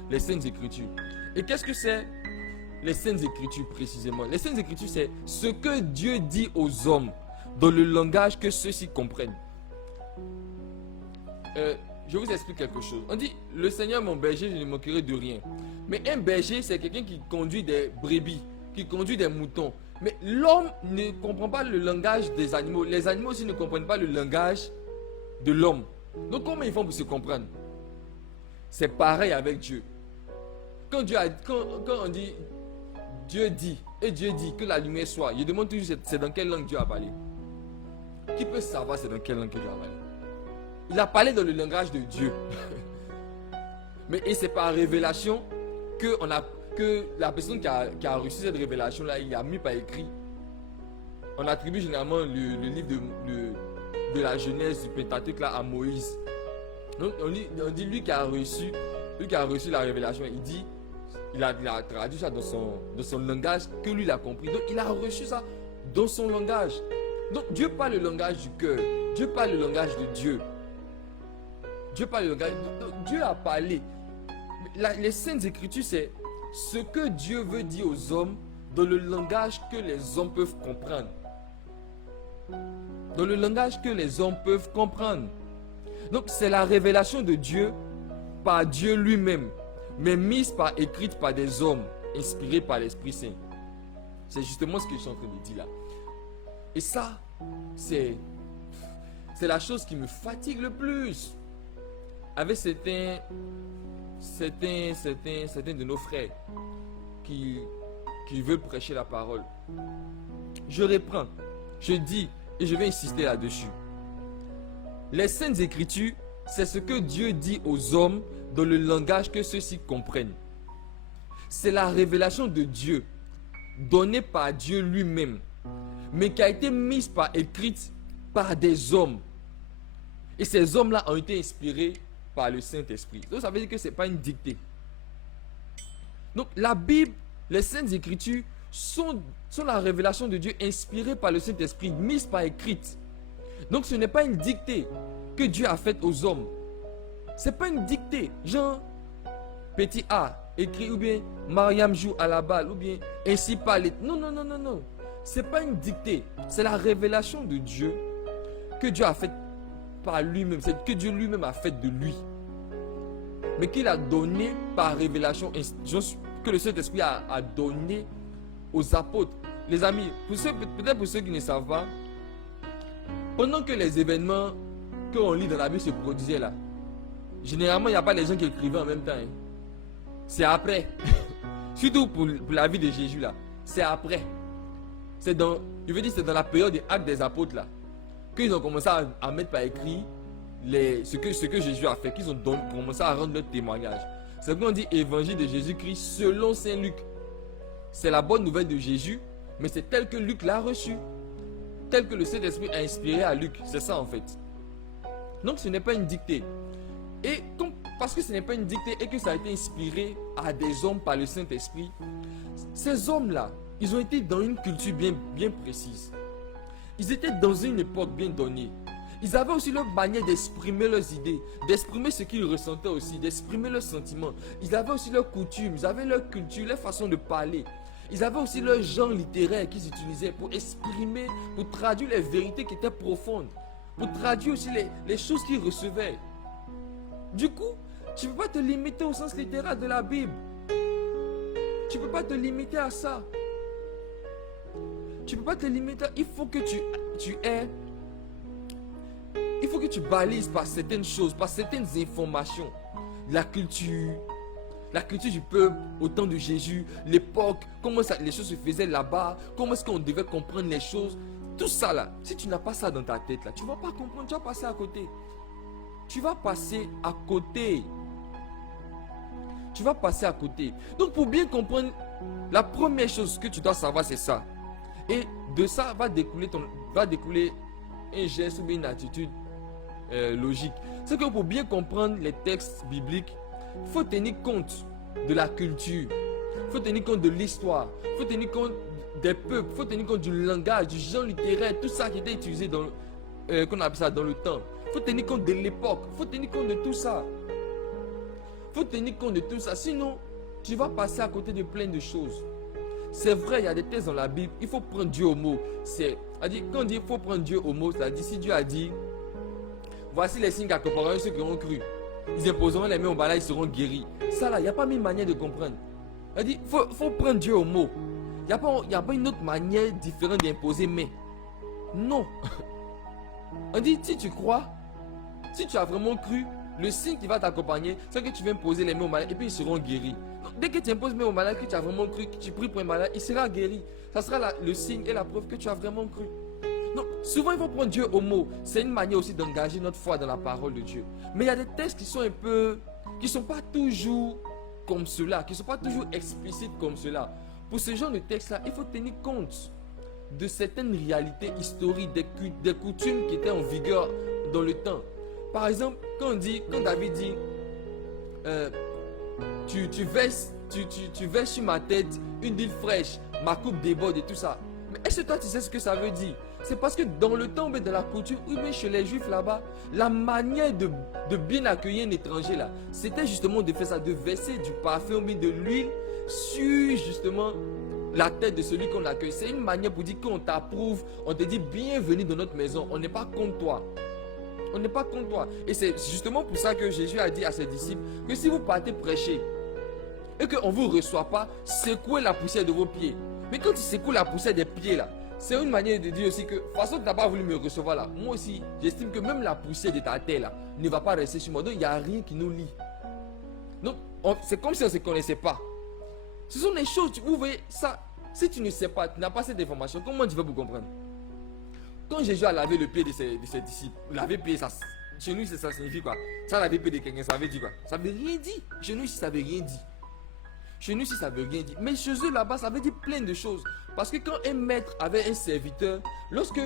les Saintes Écritures. Et qu'est-ce que c'est les Saintes Écritures précisément? Les Saintes Écritures, c'est ce que Dieu dit aux hommes dans le langage que ceux-ci comprennent. Je vous explique quelque chose. On dit, le Seigneur mon berger, je ne manquerai de rien. Mais un berger, c'est quelqu'un qui conduit des brebis, qui conduit des moutons. Mais l'homme ne comprend pas le langage des animaux. Les animaux aussi ne comprennent pas le langage de l'homme. Donc comment ils font pour se comprendre? C'est pareil avec Dieu. Quand on dit Dieu dit, et Dieu dit que la lumière soit, je demande toujours c'est dans quelle langue Dieu a parlé. Qui peut savoir c'est dans quelle langue que Dieu a parlé? Il a parlé dans le langage de Dieu. Mais c'est par révélation que la personne qui a reçu cette révélation-là, il a mis par écrit. On attribue généralement le livre de la Genèse du Pentateuque là, à Moïse. Donc on dit lui qui a reçu la révélation, il a traduit ça dans son langage que lui il a compris. Donc il a reçu ça dans son langage. Donc Dieu parle le langage du cœur. Dieu parle le langage de Dieu. Dieu parle le langage. Dieu a parlé. Les Saintes Écritures, c'est ce que Dieu veut dire aux hommes dans le langage que les hommes peuvent comprendre. Dans le langage que les hommes peuvent comprendre. Donc c'est la révélation de Dieu par Dieu lui-même, mais mise écrite par des hommes, inspirés par l'Esprit Saint. C'est justement ce que je suis en train de dire là. Et ça, c'est la chose qui me fatigue le plus. Avec certains de nos frères qui veulent prêcher la parole. Je reprends, je dis et je vais insister là-dessus. Les Saintes Écritures, c'est ce que Dieu dit aux hommes dans le langage que ceux-ci comprennent. C'est la révélation de Dieu, donnée par Dieu lui-même, mais qui a été mise écrite par des hommes. Et ces hommes-là ont été inspirés par le Saint-Esprit. Donc ça veut dire que ce n'est pas une dictée. Donc la Bible, les Saintes Écritures sont la révélation de Dieu inspirée par le Saint-Esprit, mise par écrite. Donc ce n'est pas une dictée que Dieu a faite aux hommes. Ce n'est pas une dictée. Genre, petit A écrit, ou bien Mariam joue à la balle, ou bien ainsi parle. Non. Ce n'est pas une dictée. C'est la révélation de Dieu que Dieu a faite par lui-même. C'est que Dieu lui-même a fait de lui. Mais qu'il a donné par révélation, que le Saint-Esprit a donné aux apôtres. Les amis, peut-être pour ceux qui ne savent pas, pendant que les événements qu'on lit dans la Bible se produisaient là, généralement il n'y a pas les gens qui écrivaient en même temps. C'est après. Surtout pour la vie de Jésus là. C'est après. C'est dans la période des actes des apôtres là, qu'ils ont commencé à mettre par écrit ce que Jésus a fait, qu'ils ont commencé à rendre leur témoignage. C'est ce qu'on dit évangile de Jésus-Christ selon Saint Luc. C'est la bonne nouvelle de Jésus, mais c'est tel que Luc l'a reçu. Tel que le Saint-Esprit a inspiré à Luc. C'est ça en fait. Donc ce n'est pas une dictée. Et parce que ce n'est pas une dictée et que ça a été inspiré à des hommes par le Saint-Esprit, ces hommes-là, ils ont été dans une culture bien précise. Ils étaient dans une époque bien donnée. Ils avaient aussi leur manière d'exprimer leurs idées, d'exprimer ce qu'ils ressentaient aussi, d'exprimer leurs sentiments. Ils avaient aussi leurs coutumes, ils avaient leur culture, leur façon de parler. Ils avaient aussi leur genre littéraire qu'ils utilisaient pour exprimer, pour traduire les vérités qui étaient profondes, pour traduire aussi les choses qu'ils recevaient. Du coup, tu ne peux pas te limiter au sens littéral de la Bible. Tu ne peux pas te limiter à ça. Tu ne peux pas te limiter. Il faut que il faut que tu balises par certaines choses, par certaines informations. La culture, La culture du peuple au temps de Jésus, l'époque, comment les choses se faisaient là-bas, comment est-ce qu'on devait comprendre les choses. Tout ça là, si tu n'as pas ça dans ta tête là, tu ne vas pas comprendre, tu vas passer à côté. Tu vas passer à côté. Tu vas passer à côté. Donc pour bien comprendre, la première chose que tu dois savoir, c'est ça. Et de ça va découler un geste ou une attitude logique. C'est que pour bien comprendre les textes bibliques, il faut tenir compte de la culture, il faut tenir compte de l'histoire, il faut tenir compte des peuples, il faut tenir compte du langage, du genre littéraire, tout ça qui était utilisé qu'on appelle ça dans le temps. Il faut tenir compte de l'époque, il faut tenir compte de tout ça. Il faut tenir compte de tout ça, sinon tu vas passer à côté de plein de choses. C'est vrai, il y a des textes dans la Bible, il faut prendre Dieu au mot. Quand on dit il faut prendre Dieu au mot, c'est-à-dire si Dieu a dit, voici les signes qui accompagneront ceux qui auront cru. Ils imposeront les mains au malade, ils seront guéris. Ça là, il n'y a pas mille manières de comprendre. Il dit, faut prendre Dieu au mot. Il n'y a pas une autre manière différente d'imposer main. Non. On dit, si tu crois, si tu as vraiment cru, le signe qui va t'accompagner, c'est que tu vas imposer les mains au malade et puis ils seront guéris. Donc, dès que tu imposes les mains au malade, que tu as vraiment cru, que tu pries pour un malade, il sera guéri. Ça sera le signe et la preuve que tu as vraiment cru. Donc, souvent, il faut prendre Dieu au mot. C'est une manière aussi d'engager notre foi dans la parole de Dieu. Mais il y a des textes qui sont pas toujours comme cela, qui ne sont pas toujours explicites comme cela. Pour ce genre de texte-là, il faut tenir compte de certaines réalités historiques, des coutumes qui étaient en vigueur dans le temps. Par exemple, quand David dit, tu verses sur ma tête une huile fraîche, ma coupe déborde et tout ça. Mais est-ce que toi tu sais ce que ça veut dire? C'est parce que dans le temps, de la coutume, ou même chez les juifs là-bas, la manière de bien accueillir un étranger là, c'était justement de faire ça, de verser du parfum, de l'huile sur justement la tête de celui qu'on accueille. C'est une manière pour dire qu'on t'approuve, on te dit bienvenue dans notre maison, on n'est pas contre toi. On n'est pas contre toi. Et c'est justement pour ça que Jésus a dit à ses disciples que si vous partez prêcher et qu'on ne vous reçoit pas, secouez la poussière de vos pieds. Mais quand tu secoues la poussière des pieds là, c'est une manière de dire aussi que, de toute façon, tu n'as pas voulu me recevoir là. Moi aussi, j'estime que même la poussière de ta terre là ne va pas rester sur moi. Donc, il n'y a rien qui nous lie. Donc, c'est comme si on ne se connaissait pas. Ce sont les choses, vous voyez, ça, si tu ne sais pas, tu n'as pas cette information, comment tu vas vous comprendre? Quand Jésus a lavé le pied de ses disciples, laver le pied, ça, chez nous, ça signifie quoi? Ça, laver le pied de quelqu'un, ça veut dire quoi? Ça veut rien dire. Chez nous, ça veut rien dire. Chez nous, ça veut rien dire. Mais chez eux, là-bas, ça veut dire plein de choses. Parce que quand un maître avait un serviteur, lorsque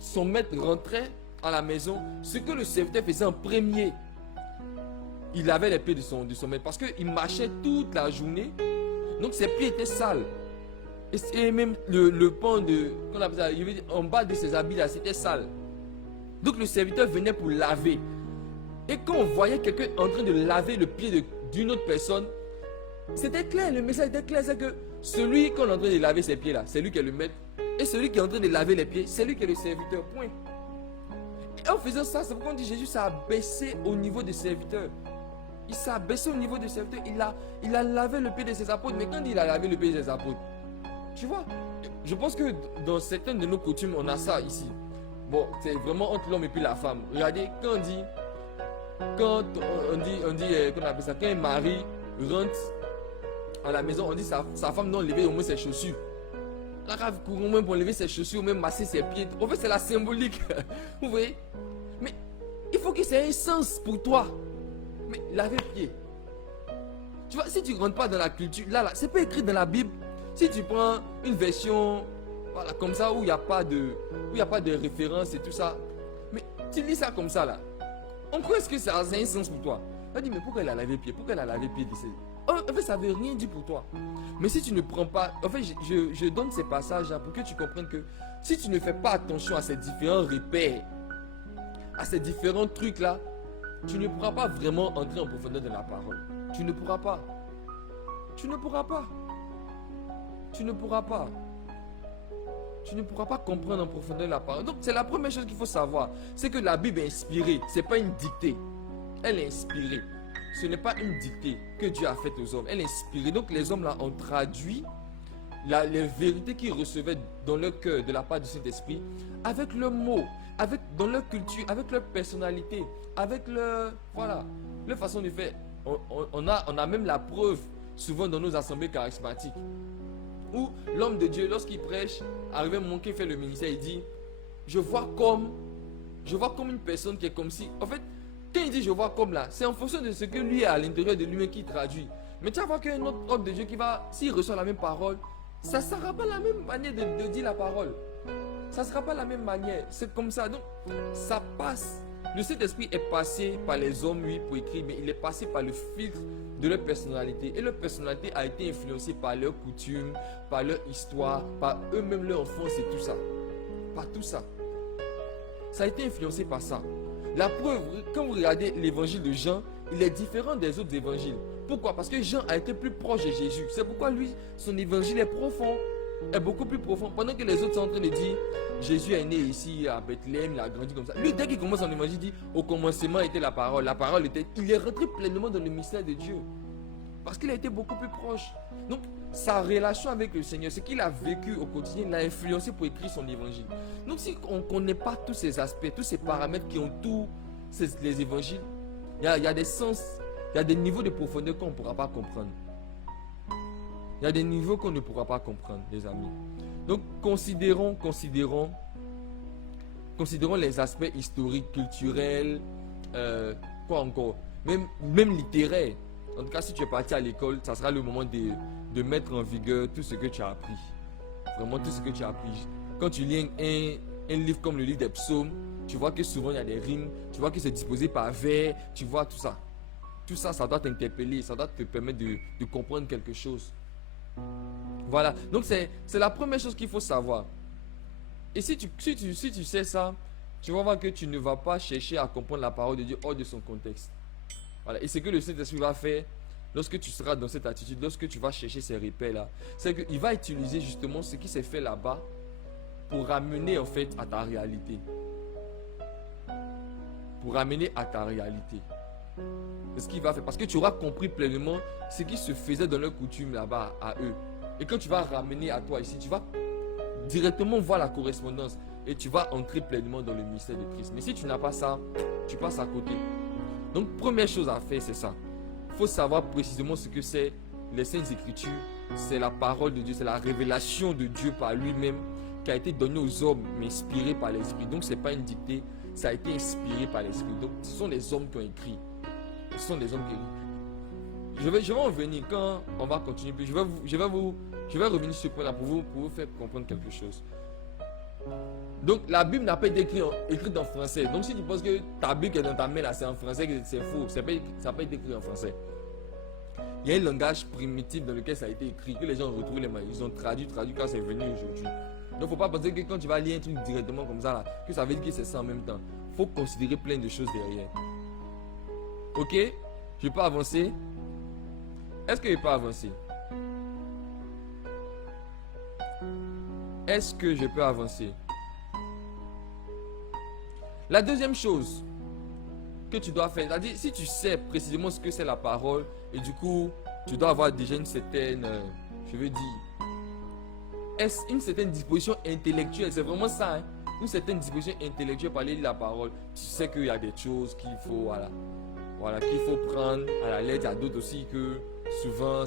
son maître rentrait à la maison, ce que le serviteur faisait en premier, il lavait les pieds de son maître. Parce qu'il marchait toute la journée. Donc, ses pieds étaient sales. Et même le pan qu'on appelle ça, en bas de ses habits là, c'était sale. Donc le serviteur venait pour laver. Et quand on voyait quelqu'un en train de laver le pied d'une autre personne, c'était clair, le message était clair, c'est que celui qu'on est en train de laver ses pieds là, c'est lui qui est le maître. Et celui qui est en train de laver les pieds, c'est lui qui est le serviteur, point. Et en faisant ça, c'est pourquoi on dit Jésus s'est abaissé au niveau des serviteurs. Il s'est abaissé au niveau des serviteurs, il a lavé le pied de ses apôtres. Mais quand il a lavé le pied de ses apôtres, tu vois, je pense que dans certaines de nos coutumes, on a ça ici. Bon, c'est vraiment entre l'homme et puis la femme. Regardez, quand on appelle ça, quand un mari rentre à la maison, on dit sa femme doit lever au moins ses chaussures. La rave court au moins pour lever ses chaussures, ou même masser ses pieds. En fait, c'est la symbolique. Vous voyez? Mais il faut que ça ait un sens pour toi. Mais laver les pieds. Tu vois, si tu ne rentres pas dans la culture, là, c'est pas écrit dans la Bible. Si tu prends une version voilà, comme ça où il n'y a pas de référence et tout ça, mais tu lis ça comme ça là, on croit que ça a un sens pour toi. On dit mais pourquoi elle a lavé pied? Pourquoi elle a lavé pied de ses... En fait ça ne veut rien dire pour toi. Mais si tu ne prends pas... En fait je donne ces passages là pour que tu comprennes que si tu ne fais pas attention à ces différents repères, à ces différents trucs là, tu ne pourras pas vraiment entrer en profondeur de la parole. Tu ne pourras pas. Tu ne pourras pas. Tu ne pourras pas. Tu ne pourras pas comprendre en profondeur la parole. Donc c'est la première chose qu'il faut savoir. C'est que la Bible est inspirée. Ce n'est pas une dictée. Elle est inspirée. Ce n'est pas une dictée que Dieu a faite aux hommes. Elle est inspirée. Donc les hommes là ont traduit les vérités qu'ils recevaient dans leur cœur de la part du Saint-Esprit avec leurs mots, dans leur culture, avec leur personnalité, avec leur façon de faire. On a même la preuve souvent dans nos assemblées charismatiques où l'homme de Dieu, lorsqu'il prêche, arrivé un moment qu'il fait le ministère, il dit je vois comme une personne qui est comme si. En fait, quand il dit je vois comme là, c'est en fonction de ce que lui a à l'intérieur de lui-même qui traduit. Mais tu vas voir qu'un autre homme de Dieu qui va, s'il reçoit la même parole, ça ne sera pas la même manière de dire la parole. Ça ne sera pas la même manière. C'est comme ça. Donc, ça passe. Le Saint-Esprit est passé par les hommes, oui, pour écrire, mais il est passé par le filtre de leur personnalité. Et leur personnalité a été influencée par leurs coutumes, par leur histoire, par eux-mêmes, leur enfance et tout ça. Par tout ça. Ça a été influencé par ça. La preuve, quand vous regardez l'évangile de Jean, il est différent des autres évangiles. Pourquoi? Parce que Jean a été plus proche de Jésus. C'est pourquoi lui, son évangile est profond, est beaucoup plus profond. Pendant que les autres sont en train de dire, Jésus est né ici à Bethléem, il a grandi comme ça. Lui, dès qu'il commence son évangile, il dit, au commencement était la parole. La parole était, il est rentré pleinement dans le mystère de Dieu. Parce qu'il a été beaucoup plus proche. Donc, sa relation avec le Seigneur, ce qu'il a vécu au quotidien, l'a influencé pour écrire son évangile. Donc, si on ne connaît pas tous ces aspects, tous ces paramètres qui ont tous les évangiles, il y a des sens, il y a des niveaux de profondeur qu'on ne pourra pas comprendre. Il y a des niveaux qu'on ne pourra pas comprendre, les amis. Donc, considérons les aspects historiques, culturels, quoi encore, même littéraires. En tout cas, si tu es parti à l'école, ça sera le moment de mettre en vigueur tout ce que tu as appris. Vraiment tout ce que tu as appris. Quand tu lis un livre comme le livre des psaumes, tu vois que souvent il y a des rimes, tu vois que c'est disposé par vers, tu vois tout ça. Tout ça, ça doit t'interpeller, ça doit te permettre de comprendre quelque chose. Voilà, donc c'est la première chose qu'il faut savoir. Et si tu sais ça, tu vas voir que tu ne vas pas chercher à comprendre la parole de Dieu hors de son contexte. Voilà. Et ce que le Saint-Esprit va faire lorsque tu seras dans cette attitude, lorsque tu vas chercher ces repères-là, c'est qu'il va utiliser justement ce qui s'est fait là-bas pour ramener en fait à ta réalité. Pour ramener à ta réalité. C'est ce qu'il va faire. Parce que tu auras compris pleinement ce qui se faisait dans leur coutume là-bas à eux. Et quand tu vas ramener à toi ici, tu vas directement voir la correspondance et tu vas entrer pleinement dans le mystère de Christ. Mais si tu n'as pas ça, tu passes à côté. Donc, première chose à faire, c'est ça. Il faut savoir précisément ce que c'est les Saintes Écritures. C'est la parole de Dieu, c'est la révélation de Dieu par lui-même qui a été donnée aux hommes, mais inspirée par l'Esprit. Donc, ce n'est pas une dictée, ça a été inspiré par l'Esprit. Donc, ce sont les hommes qui ont écrit. Ce sont des hommes qui écrivent. Je vais en venir quand on va continuer. Puis je vais revenir sur ce point-là pour vous faire comprendre quelque chose. Donc la Bible n'a pas été écrite en français. Donc si tu penses que ta Bible qui est dans ta main là, c'est en français, c'est faux. Ça n'a pas été écrit en français. Il y a un langage primitif dans lequel ça a été écrit, que les gens retrouvent les mains. Ils ont traduit quand c'est venu aujourd'hui. Donc il ne faut pas penser que quand tu vas lire un truc directement comme ça là, que ça veut dire que c'est ça en même temps. Il faut considérer plein de choses derrière. Ok? Je peux avancer? Est-ce que je peux avancer? Est-ce que je peux avancer? La deuxième chose que tu dois faire, c'est-à-dire si tu sais précisément ce que c'est la parole, et du coup, tu dois avoir déjà une certaine, une certaine disposition intellectuelle, c'est vraiment ça, hein? Une certaine disposition intellectuelle pour aller lire la parole. Tu sais qu'il y a des choses qu'il faut, qu'il faut prendre à la lettre. Il y a d'autres aussi que souvent,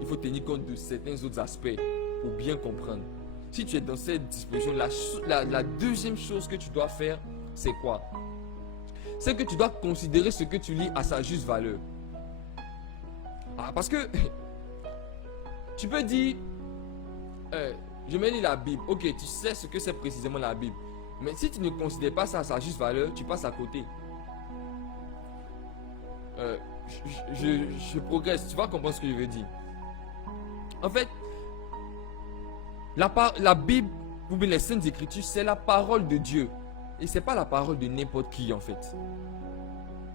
il faut tenir compte de certains autres aspects pour bien comprendre. Si tu es dans cette disposition, la deuxième chose que tu dois faire, c'est quoi? C'est que tu dois considérer ce que tu lis à sa juste valeur. Parce que tu peux dire, je me lis la Bible. Ok, tu sais ce que c'est précisément la Bible. Mais si tu ne considères pas ça à sa juste valeur, tu passes à côté. Je progresse. Tu vas comprendre ce que je veux dire. En fait, la Bible ou bien les Saintes Écritures, c'est la parole de Dieu. Et ce n'est pas la parole de n'importe qui en fait.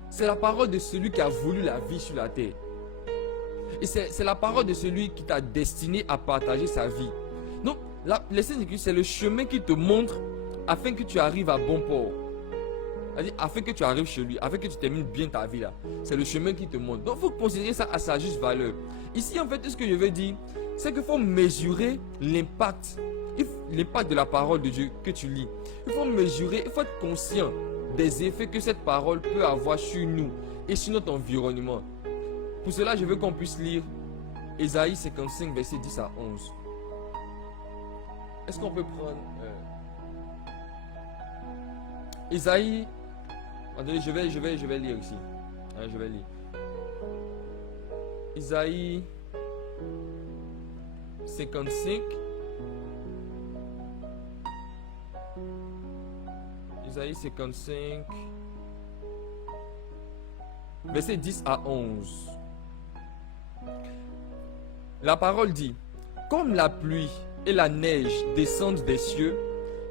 C'est la parole de celui qui a voulu la vie sur la terre. Et c'est la parole de celui qui t'a destiné à partager sa vie. Donc, les Saintes Écritures, c'est le chemin qui te montre afin que tu arrives à bon port. C'est-à-dire, afin que tu arrives chez lui, afin que tu termines bien ta vie là. C'est le chemin qui te montre. Donc, il faut considérer ça à sa juste valeur. Ici, en fait, tout ce que je veux dire, c'est qu'il faut mesurer l'impact de la parole de Dieu que tu lis. Il faut mesurer, il faut être conscient des effets que cette parole peut avoir sur nous et sur notre environnement. Pour cela, je veux qu'on puisse lire Ésaïe 55, verset 10 à 11. Est-ce qu'on peut prendre Ésaïe. Attendez, je vais lire ici. Je vais lire. Ésaïe 55. Ésaïe 55. Verset 10 à 11. La parole dit: comme la pluie et la neige descendent des cieux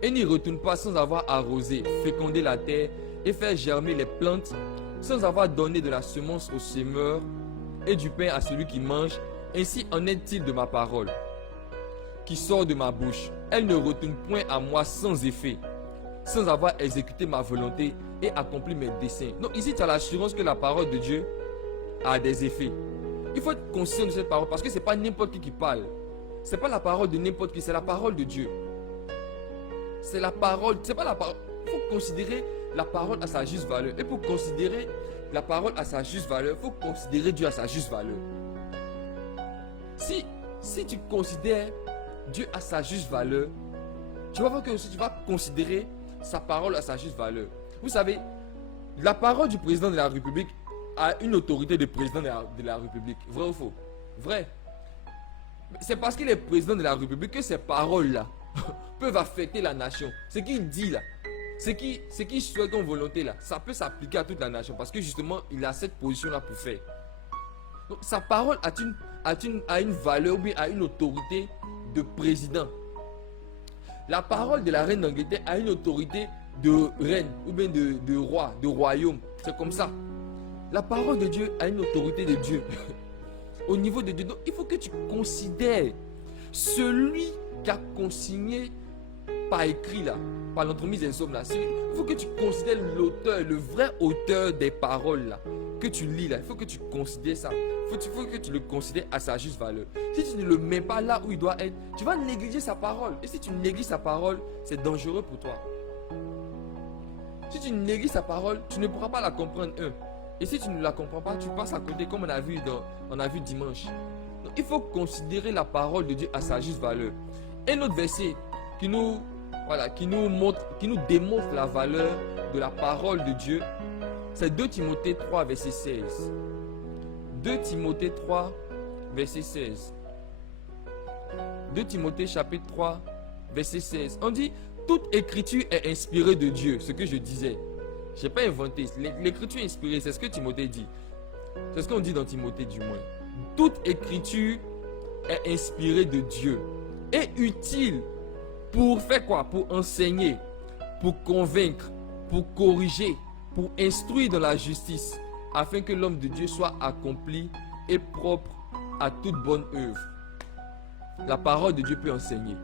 et n'y retournent pas sans avoir arrosé, fécondé la terre et faire germer les plantes, sans avoir donné de la semence au semeur et du pain à celui qui mange, ainsi en est-il de ma parole qui sort de ma bouche. Elle ne retourne point à moi sans effet, sans avoir exécuté ma volonté et accompli mes desseins. Donc ici, tu as l'assurance que la parole de Dieu a des effets. Il faut être conscient de cette parole parce que ce n'est pas n'importe qui parle. Ce n'est pas la parole de n'importe qui, c'est la parole de Dieu. C'est la parole, c'est pas la parole. Il faut considérer la parole à sa juste valeur. Et pour considérer la parole à sa juste valeur, il faut considérer Dieu à sa juste valeur. Si tu considères Dieu à sa juste valeur, tu vas voir que aussi tu vas considérer sa parole à sa juste valeur. Vous savez, la parole du président de la République a une autorité de président de la République. Vrai ou faux? Vrai. C'est parce qu'il est président de la République que ces paroles-là peuvent affecter la nation. Ce qu'il dit là, ce qu'il souhaite comme volonté là, ça peut s'appliquer à toute la nation parce que justement, il a cette position-là pour faire. Donc, sa parole a une valeur ou bien a une autorité de président. La parole de la reine d'Angleterre a une autorité de reine ou bien de roi, de royaume. C'est comme ça. La parole de Dieu a une autorité de Dieu. Au niveau de Dieu. Donc, il faut que tu considères celui qui a consigné par écrit là, par l'entremise des hommes là. Il faut que tu considères l'auteur, le vrai auteur des paroles là, que tu lis là. Il faut que tu considères ça. Il faut que tu le considères à sa juste valeur. Si tu ne le mets pas là où il doit être, tu vas négliger sa parole. Et si tu négliges sa parole, c'est dangereux pour toi. Si tu négliges sa parole, tu ne pourras pas la comprendre. Et si tu ne la comprends pas, tu passes à côté comme on a vu dimanche. Donc, il faut considérer la parole de Dieu à sa juste valeur. Un autre verset qui nous démontre la valeur de la parole de Dieu, c'est 2 Timothée 3, verset 16. 2 Timothée 3, verset 16. 2 Timothée chapitre 3, verset 16. On dit, toute écriture est inspirée de Dieu, ce que je disais. Je n'ai pas inventé. L'écriture inspirée, c'est ce que Timothée dit. C'est ce qu'on dit dans Timothée du moins. Toute écriture est inspirée de Dieu et utile pour faire quoi? Pour enseigner, pour convaincre, pour corriger, pour instruire dans la justice, afin que l'homme de Dieu soit accompli et propre à toute bonne œuvre. La parole de Dieu peut enseigner.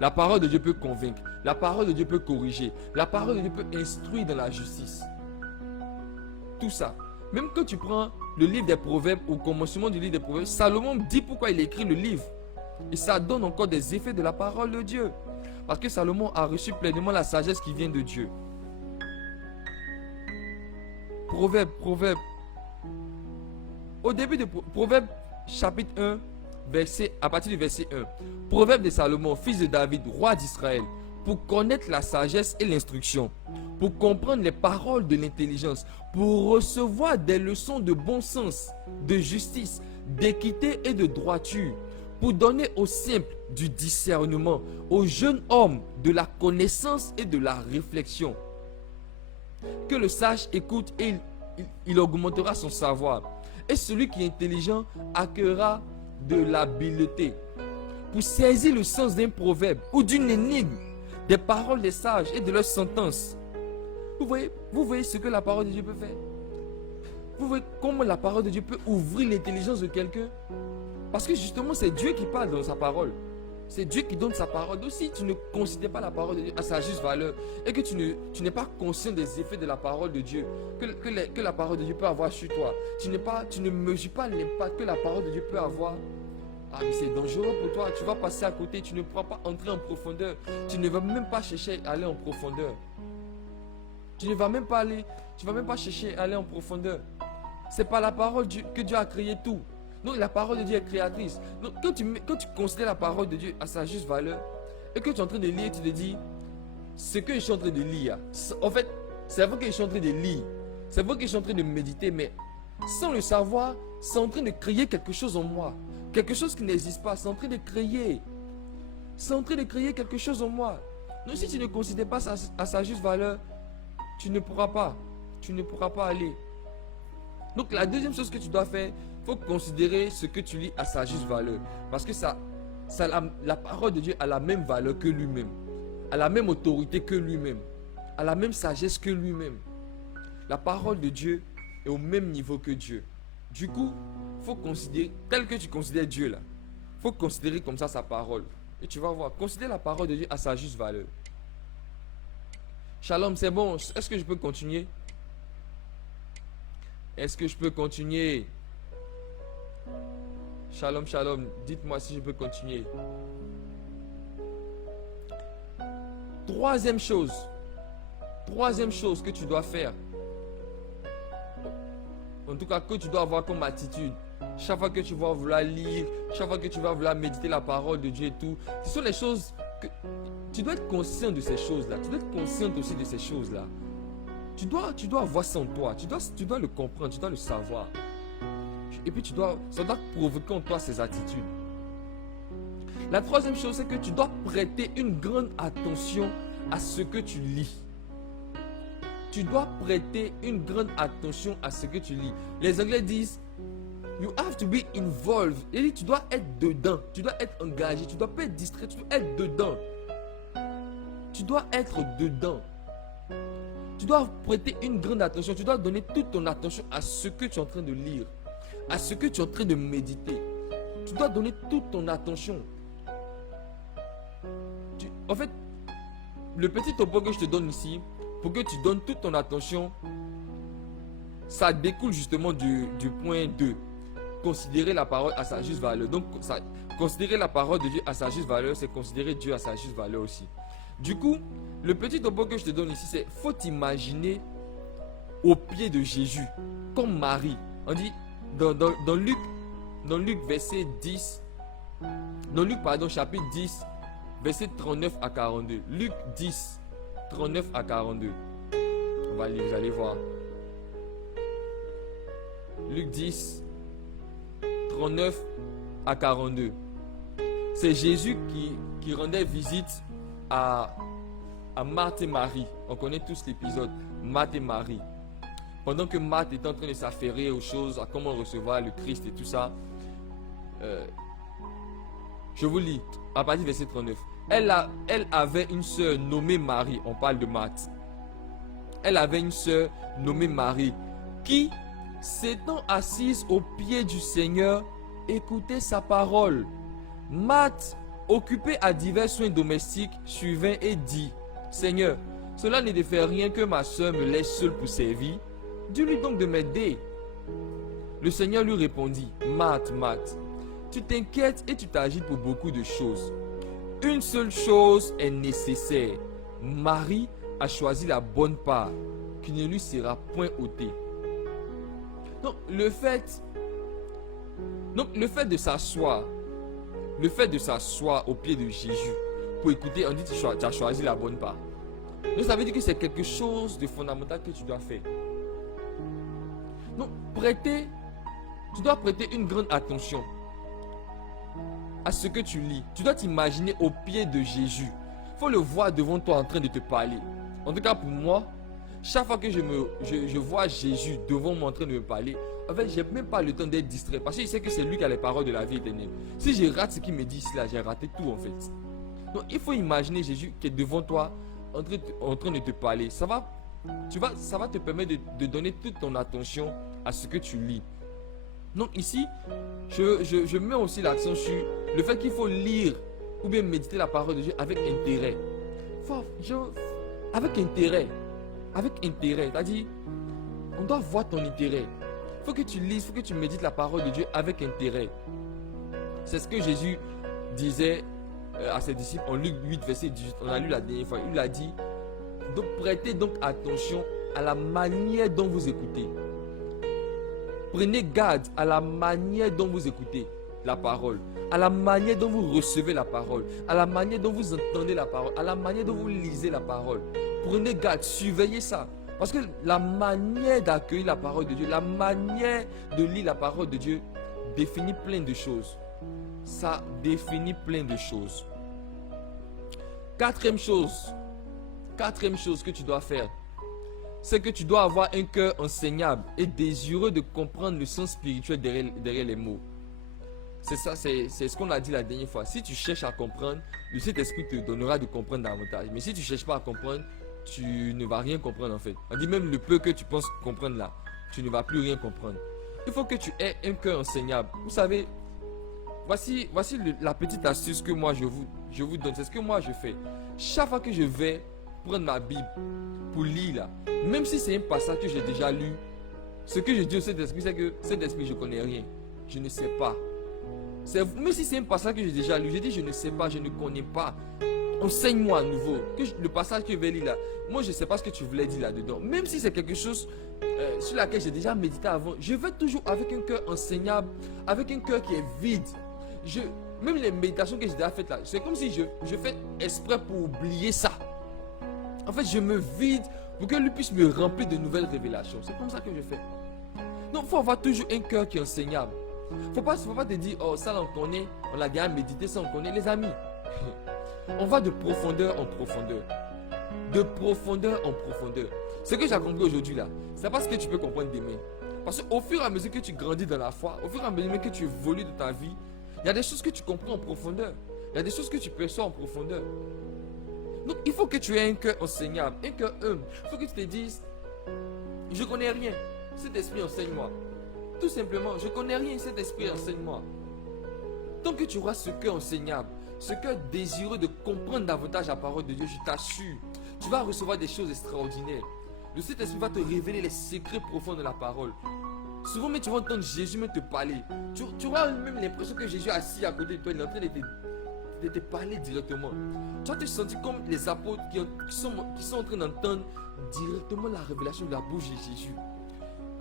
La parole de Dieu peut convaincre. La parole de Dieu peut corriger. La parole de Dieu peut instruire dans la justice. Tout ça. Même quand tu prends le livre des Proverbes, au commencement du livre des Proverbes, Salomon dit pourquoi il écrit le livre. Et ça donne encore des effets de la parole de Dieu. Parce que Salomon a reçu pleinement la sagesse qui vient de Dieu. Proverbe. Au début de Proverbe, chapitre 1, à partir du verset 1. Proverbe de Salomon, fils de David, roi d'Israël, pour connaître la sagesse et l'instruction, pour comprendre les paroles de l'intelligence, pour recevoir des leçons de bon sens, de justice, d'équité et de droiture, pour donner aux simples du discernement, aux jeunes hommes de la connaissance et de la réflexion. Que le sage écoute et il augmentera son savoir. Et celui qui est intelligent acquerra de l'habileté. Pour saisir le sens d'un proverbe ou d'une énigme, des paroles des sages et de leurs sentences. Vous voyez ce que la parole de Dieu peut faire. Vous voyez comment la parole de Dieu peut ouvrir l'intelligence de quelqu'un. Parce que justement, c'est Dieu qui parle dans sa parole. C'est Dieu qui donne sa parole. Donc si tu ne considères pas la parole de Dieu à sa juste valeur et que tu n'es pas conscient des effets de la parole de Dieu, que la parole de Dieu peut avoir sur toi, tu ne mesures pas l'impact que la parole de Dieu peut avoir. Ah mais c'est dangereux pour toi, tu vas passer à côté, tu ne pourras pas entrer en profondeur. Tu ne vas même pas chercher à aller en profondeur. Tu ne vas même pas chercher à aller en profondeur. C'est par la parole que Dieu a créé tout. Donc la parole de Dieu est créatrice. Donc quand tu considères la parole de Dieu à sa juste valeur et que tu es en train de lire, tu te dis, ce que je suis en train de lire, en fait, c'est vrai que je suis en train de lire, c'est vrai que je suis en train de méditer, mais sans le savoir, c'est en train de créer quelque chose en moi. Quelque chose qui n'existe pas, c'est en train de créer. C'est en train de créer quelque chose en moi. Donc si tu ne considères pas à sa juste valeur, tu ne pourras pas. Tu ne pourras pas aller. Donc la deuxième chose que tu dois faire, il faut considérer ce que tu lis à sa juste valeur. Parce que la parole de Dieu a la même valeur que lui-même. A la même autorité que lui-même. A la même sagesse que lui-même. La parole de Dieu est au même niveau que Dieu. Du coup, il faut considérer, tel que tu considères Dieu là, il faut considérer comme ça sa parole. Et tu vas voir, considère la parole de Dieu à sa juste valeur. Shalom, c'est bon. Est-ce que je peux continuer? Est-ce que je peux continuer? Shalom, shalom. Dites-moi si je peux continuer. Troisième chose que tu dois faire. En tout cas, que tu dois avoir comme attitude. Chaque fois que tu vas vouloir lire, chaque fois que tu vas vouloir méditer la parole de Dieu et tout, ce sont les choses que tu dois être conscient de ces choses-là. Tu dois être conscient aussi de ces choses-là. Tu dois avoir ça en toi. Tu dois le comprendre, tu dois le savoir. Et puis ça doit provoquer en toi ces attitudes. La troisième chose, c'est que tu dois prêter une grande attention à ce que tu lis. Tu dois prêter une grande attention à ce que tu lis. Les Anglais disent you have to be involved. Et tu dois être dedans. Tu dois être engagé. Tu dois pas être distrait. Tu dois être dedans. Tu dois être dedans. Tu dois prêter une grande attention. Tu dois donner toute ton attention à ce que tu es en train de lire. À ce que tu es en train de méditer. Tu dois donner toute ton attention. En fait, le petit topo que je te donne ici, pour que tu donnes toute ton attention, ça découle justement du point 2. Considérer la parole à sa juste valeur. Donc, considérer la parole de Dieu à sa juste valeur, c'est considérer Dieu à sa juste valeur aussi. Du coup, le petit topo que je te donne ici, c'est faut t'imaginer au pied de Jésus, comme Marie. On dit dans Luc verset 10, chapitre 10, verset 39 à 42. Luc 10, 39 à 42. On va lire, vous allez voir. Luc 10, 39 à 42. C'est Jésus qui rendait visite à Marthe et Marie. On connaît tous l'épisode. Marthe et Marie. Pendant que Marthe était en train de s'affairer aux choses, à comment recevoir le Christ et tout ça. Je vous lis à partir du verset 39. Elle avait une sœur nommée Marie. On parle de Marthe. Elle avait une sœur nommée Marie qui, s'étant assise aux pieds du Seigneur, écoutait sa parole. Marthe, occupée à divers soins domestiques, suivait et dit: Seigneur, cela ne te fait rien que ma sœur me laisse seule pour servir. Dis-lui donc de m'aider. Le Seigneur lui répondit: Marthe, Marthe, tu t'inquiètes et tu t'agites pour beaucoup de choses. Une seule chose est nécessaire. Marie a choisi la bonne part qui ne lui sera point ôtée. Donc le fait de s'asseoir, au pied de Jésus pour écouter, on dit que tu as choisi la bonne part. Donc ça veut dire que c'est quelque chose de fondamental que tu dois faire. Donc tu dois prêter une grande attention à ce que tu lis. Tu dois t'imaginer au pied de Jésus. Il faut le voir devant toi en train de te parler. En tout cas pour moi, chaque fois que je vois Jésus devant moi en train de me parler, en fait, je n'ai même pas le temps d'être distrait. Parce que je sais que c'est lui qui a les paroles de la vie éternelle. Si je rate ce qu'il me dit ici, là, j'ai raté tout en fait. Donc il faut imaginer Jésus qui est devant toi en train de te parler. Ça va te permettre de donner toute ton attention à ce que tu lis. Donc ici, je mets aussi l'accent sur le fait qu'il faut lire ou bien méditer la parole de Dieu avec intérêt. Avec intérêt. C'est-à-dire, on doit voir ton intérêt. Il faut que tu lises, il faut que tu médites la parole de Dieu avec intérêt. C'est ce que Jésus disait à ses disciples en Luc 8, verset 18. On a lu la dernière fois. Il a dit: donc prêtez donc attention à la manière dont vous écoutez. Prenez garde à la manière dont vous écoutez la parole, à la manière dont vous recevez la parole, à la manière dont vous entendez la parole, à la manière dont vous lisez la parole. Prenez garde, surveillez ça. Parce que la manière d'accueillir la parole de Dieu, la manière de lire la parole de Dieu définit plein de choses. Ça définit plein de choses. Quatrième chose que tu dois faire, c'est que tu dois avoir un cœur enseignable et désireux de comprendre le sens spirituel derrière les mots. C'est ça, c'est ce qu'on a dit la dernière fois. Si tu cherches à comprendre, le Saint-Esprit te donnera de comprendre davantage. Mais si tu ne cherches pas à comprendre, tu ne vas rien comprendre en fait. On dit même le peu que tu penses comprendre là, tu ne vas plus rien comprendre. Il faut que tu aies un cœur enseignable. Vous savez, voici la petite astuce que moi je vous donne. C'est ce que moi je fais. Chaque fois que je vais prendre ma Bible pour lire là, même si c'est un passage que j'ai déjà lu, ce que je dis au Saint-Esprit, c'est que Saint-Esprit, je ne connais rien. Je ne sais pas. Même si c'est un passage que j'ai déjà lu, je dis je ne sais pas, je ne connais pas. Enseigne-moi à nouveau. Le passage que je vais lire là, moi je ne sais pas ce que tu voulais dire là-dedans. Même si c'est quelque chose sur laquelle j'ai déjà médité avant, je vais toujours avec un cœur enseignable, avec un cœur qui est vide. Même les méditations que j'ai déjà faites là, c'est comme si je fais exprès pour oublier ça. En fait, je me vide pour que lui puisse me remplir de nouvelles révélations. C'est comme ça que je fais. Donc, il faut avoir toujours un cœur qui est enseignable. Faut pas te dire, oh, ça là, on connaît, on a déjà médité, ça on connaît. Les amis, on va de profondeur en profondeur. De profondeur en profondeur. Ce que j'ai compris aujourd'hui là, c'est pas ce que tu peux comprendre demain. Parce qu'au fur et à mesure que tu grandis dans la foi, au fur et à mesure que tu évolues dans ta vie, il y a des choses que tu comprends en profondeur. Il y a des choses que tu perçois en profondeur. Donc, il faut que tu aies un cœur enseignable, un cœur humble. Il faut que tu te dises, je ne connais rien. Cet esprit enseigne-moi. Tout simplement, je ne connais rien. Cet esprit enseigne-moi. Tant que tu auras ce cœur enseignable, ce cœur désireux de comprendre davantage la parole de Dieu, je t'assure, tu vas recevoir des choses extraordinaires. Le Saint-Esprit va te révéler les secrets profonds de la parole. Souvent, mais tu vas entendre Jésus même te parler. Tu auras même l'impression que Jésus est assis à côté de toi, il est en train de te parler directement. Tu vas te sentir comme les apôtres qui sont en train d'entendre directement la révélation de la bouche de Jésus.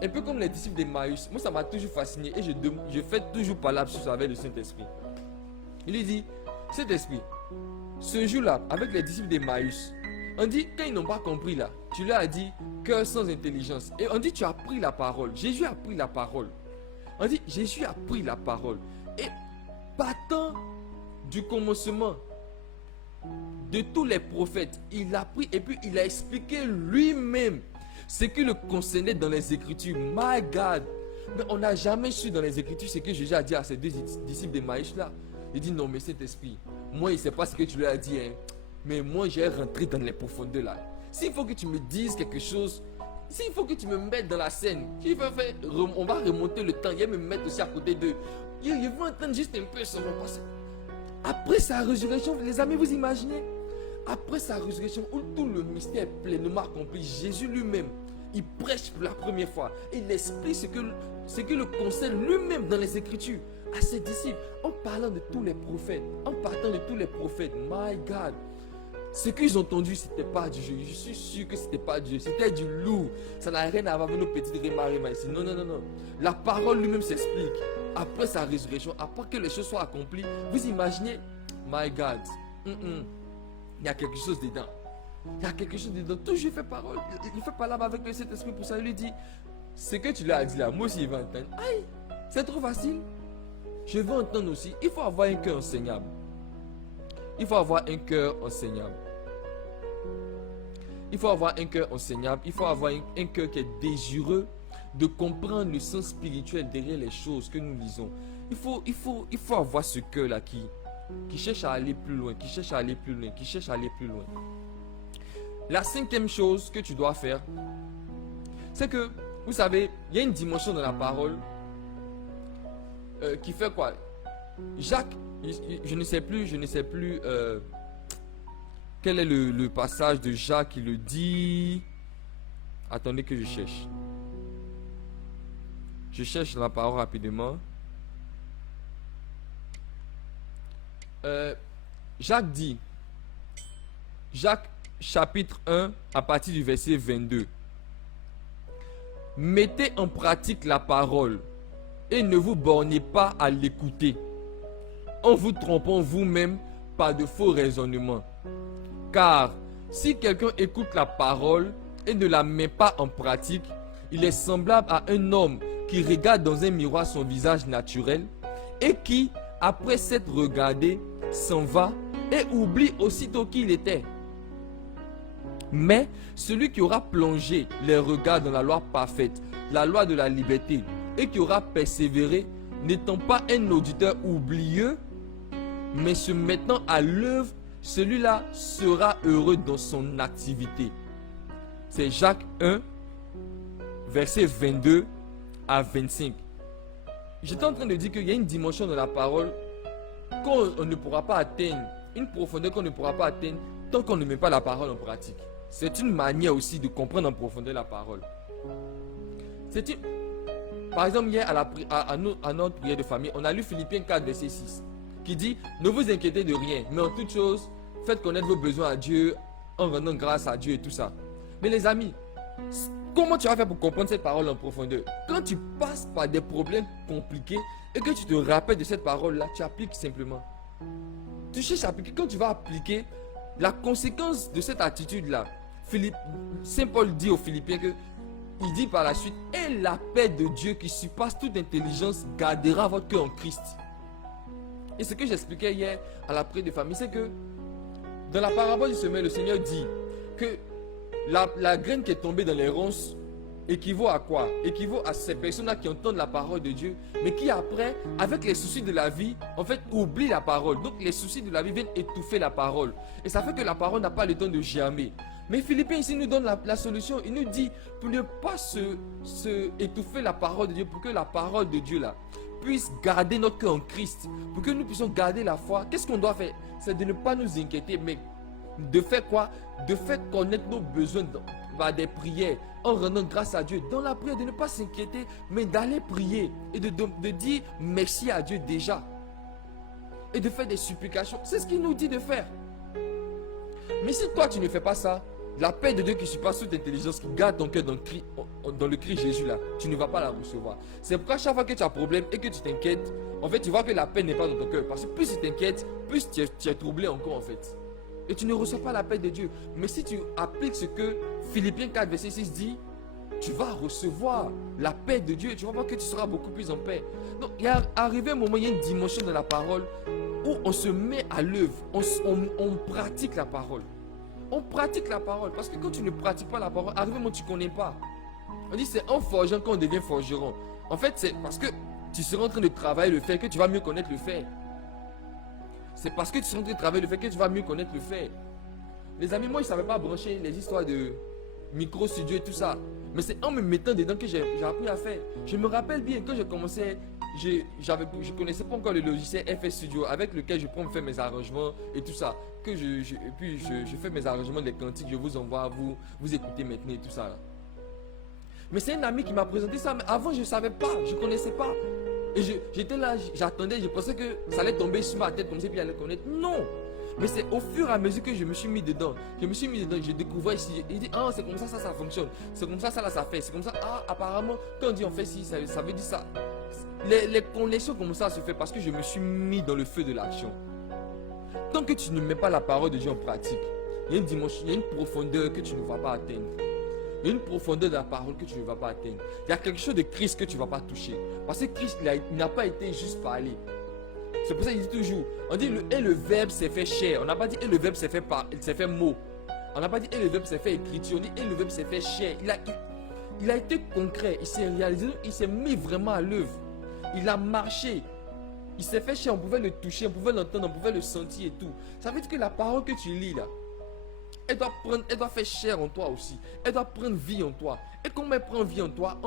Un peu comme les disciples d'Emmaüs. Moi, ça m'a toujours fasciné et je fais toujours par lapsus avec le Saint-Esprit. Il lui dit, Saint-Esprit, ce jour-là, avec les disciples d'Emmaüs, on dit, quand ils n'ont pas compris là, tu leur as dit, cœur sans intelligence. Et on dit, tu as pris la parole. Jésus a pris la parole. On dit, Jésus a pris la parole. Et partant du commencement de tous les prophètes, il a pris et puis il a expliqué lui-même ce qui le concernait dans les Écritures. My God! Mais on n'a jamais su dans les Écritures ce que Jésus a dit à ses deux disciples d'Emmaüs là. Il dit, non mais Saint-Esprit, moi il ne sait pas ce que tu lui as dit, hein. Mais moi j'ai rentré dans les profondeurs là. S'il faut que tu me dises quelque chose, s'il faut que tu me mettes dans la scène, on va remonter le temps, il va me mettre aussi à côté d'eux. Ils vont entendre juste un peu ça va passer. Après sa résurrection, les amis, vous imaginez? Après sa résurrection, où tout le mystère est pleinement accompli, Jésus lui-même, il prêche pour la première fois. Il explique ce que le concerne lui-même dans les Écritures à ses disciples, en parlant de tous les prophètes, en partant de tous les prophètes. My God! Ce qu'ils ont entendu, ce n'était pas du jeu. Je suis sûr que ce n'était pas du jeu. C'était du lourd. Ça n'a rien à voir avec nos petites réma ici. Non. La parole lui-même s'explique. Après sa résurrection, après que les choses soient accomplies, vous imaginez, my God, il y a quelque chose dedans. Il y a quelque chose dedans. Toujours fait parole. Il fait parler avec le Saint-Esprit pour ça. Il lui dit, ce que tu lui as dit là, moi aussi, il va entendre. Aïe, c'est trop facile. Je veux entendre aussi. Il faut avoir un cœur enseignable. Il faut avoir un cœur enseignable. Il faut avoir un cœur enseignable. Il faut avoir un cœur qui est désireux de comprendre le sens spirituel derrière les choses que nous lisons. Il faut avoir ce cœur-là qui cherche à aller plus loin, qui cherche à aller plus loin, qui cherche à aller plus loin. La cinquième chose que tu dois faire, c'est que, vous savez, il y a une dimension dans la parole qui fait quoi? Jacques, je ne sais plus quel est le passage de Jacques qui le dit. Attendez que je cherche. Je cherche la parole rapidement. Jacques dit, Jacques chapitre 1 à partir du verset 22. Mettez en pratique la parole et ne vous bornez pas à l'écouter, en vous trompant vous-même par de faux raisonnements. Car si quelqu'un écoute la parole et ne la met pas en pratique, il est semblable à un homme qui regarde dans un miroir son visage naturel et qui, après s'être regardé, s'en va et oublie aussitôt qui il était. Mais celui qui aura plongé les regards dans la loi parfaite, la loi de la liberté, et qui aura persévéré, n'étant pas un auditeur oublieux, mais se mettant à l'œuvre, celui-là sera heureux dans son activité. C'est Jacques 1, versets 22 à 25. J'étais en train de dire qu'il y a une dimension de la parole qu'on ne pourra pas atteindre, une profondeur qu'on ne pourra pas atteindre tant qu'on ne met pas la parole en pratique. C'est une manière aussi de comprendre en profondeur la parole. Par exemple, hier à notre prière de famille, on a lu Philippiens 4, verset 6, qui dit « Ne vous inquiétez de rien, mais en toute chose, faites connaître vos besoins à Dieu en rendant grâce à Dieu et tout ça. » Mais les amis, comment tu vas faire pour comprendre cette parole en profondeur? Quand tu passes par des problèmes compliqués et que tu te rappelles de cette parole-là, tu appliques simplement. Tu cherches à appliquer. Quand tu vas appliquer, la conséquence de cette attitude-là, Saint Paul dit aux Philippiens que il dit par la suite, et la paix de Dieu qui surpasse toute intelligence gardera votre cœur en Christ. Et ce que j'expliquais hier à la prière de famille, c'est que dans la parabole du semeur, le Seigneur dit que la graine qui est tombée dans les ronces équivaut à quoi? Équivaut à ces personnes-là qui entendent la parole de Dieu, mais qui après, avec les soucis de la vie, en fait, oublient la parole. Donc les soucis de la vie viennent étouffer la parole. Et ça fait que la parole n'a pas le temps de germer. Mais Philippiens ici nous donne la solution. Il nous dit pour ne pas se étouffer la parole de Dieu, pour que la parole de Dieu là puisse garder notre cœur en Christ, pour que nous puissions garder la foi. Qu'est-ce qu'on doit faire? C'est de ne pas nous inquiéter, mais de faire quoi? De faire connaître nos besoins par des prières, en rendant grâce à Dieu. Dans la prière, de ne pas s'inquiéter, mais d'aller prier et de dire merci à Dieu déjà. Et de faire des supplications. C'est ce qu'il nous dit de faire. Mais si toi tu ne fais pas ça, la paix de Dieu qui surpasse toute intelligence, qui garde ton cœur dans le Christ Jésus là, tu ne vas pas la recevoir. C'est pourquoi chaque fois que tu as un problème et que tu t'inquiètes, en fait tu vois que la paix n'est pas dans ton cœur. Parce que plus tu t'inquiètes, plus tu es troublé encore en fait. Et tu ne reçois pas la paix de Dieu. Mais si tu appliques ce que Philippiens 4, verset 6 dit, tu vas recevoir la paix de Dieu. Tu vas voir que tu seras beaucoup plus en paix. Donc il y a arrivé un moment, il y a une dimension de la parole où on se met à l'œuvre, on pratique la parole. On pratique la parole. Parce que quand tu ne pratiques pas la parole, arrive un moment où tu ne connais pas. On dit c'est en forgeant qu'on devient forgeron. En fait, c'est parce que tu seras en train de travailler le fait que tu vas mieux connaître le fait. C'est parce que tu seras en train de travailler le fait que tu vas mieux connaître le fait. Les amis, moi je ne savais pas brancher les histoires de micro studio et tout ça. Mais c'est en me mettant dedans que j'ai appris à faire. Je me rappelle bien quand j'ai commencé, je ne connaissais pas encore le logiciel FS Studio avec lequel je peux faire mes arrangements et tout ça. Puis je fais mes arrangements des cantiques, je vous envoie, vous écoutez maintenant et tout ça. Là. Mais c'est un ami qui m'a présenté ça, mais avant je ne savais pas, je ne connaissais pas. Et j'étais là, j'attendais, je pensais que ça allait tomber sur ma tête comme ça, puis j'allais connaître. Non! Mais c'est au fur et à mesure que je me suis mis dedans. Je découvrais ici. Il dit, ah, c'est comme ça fonctionne. C'est comme ça fait. C'est comme ça, ah, apparemment, quand on dit on fait ci, ça veut dire ça. Les connexions comme ça se fait parce que je me suis mis dans le feu de l'action. Tant que tu ne mets pas la parole de Dieu en pratique, il y a une dimension, il y a une profondeur que tu ne vas pas atteindre. Il y a une profondeur de la parole que tu ne vas pas atteindre. Il y a quelque chose de Christ que tu ne vas pas toucher. Parce que Christ, il n'a pas été juste parlé. C'est pour ça qu'il dit toujours, on dit et le verbe s'est fait chair. On n'a pas dit et le verbe s'est fait mot. On n'a pas dit et le verbe s'est fait écriture. On dit et le verbe s'est fait chair. Il a été concret, il s'est réalisé, il s'est mis vraiment à l'œuvre. Il a marché. Il s'est fait chair, on pouvait le toucher, on pouvait l'entendre, on pouvait le sentir et tout. Ça veut dire que la parole que tu lis là, elle doit faire chair en toi aussi. Elle doit prendre vie en toi. Et comment elle prend vie en toi?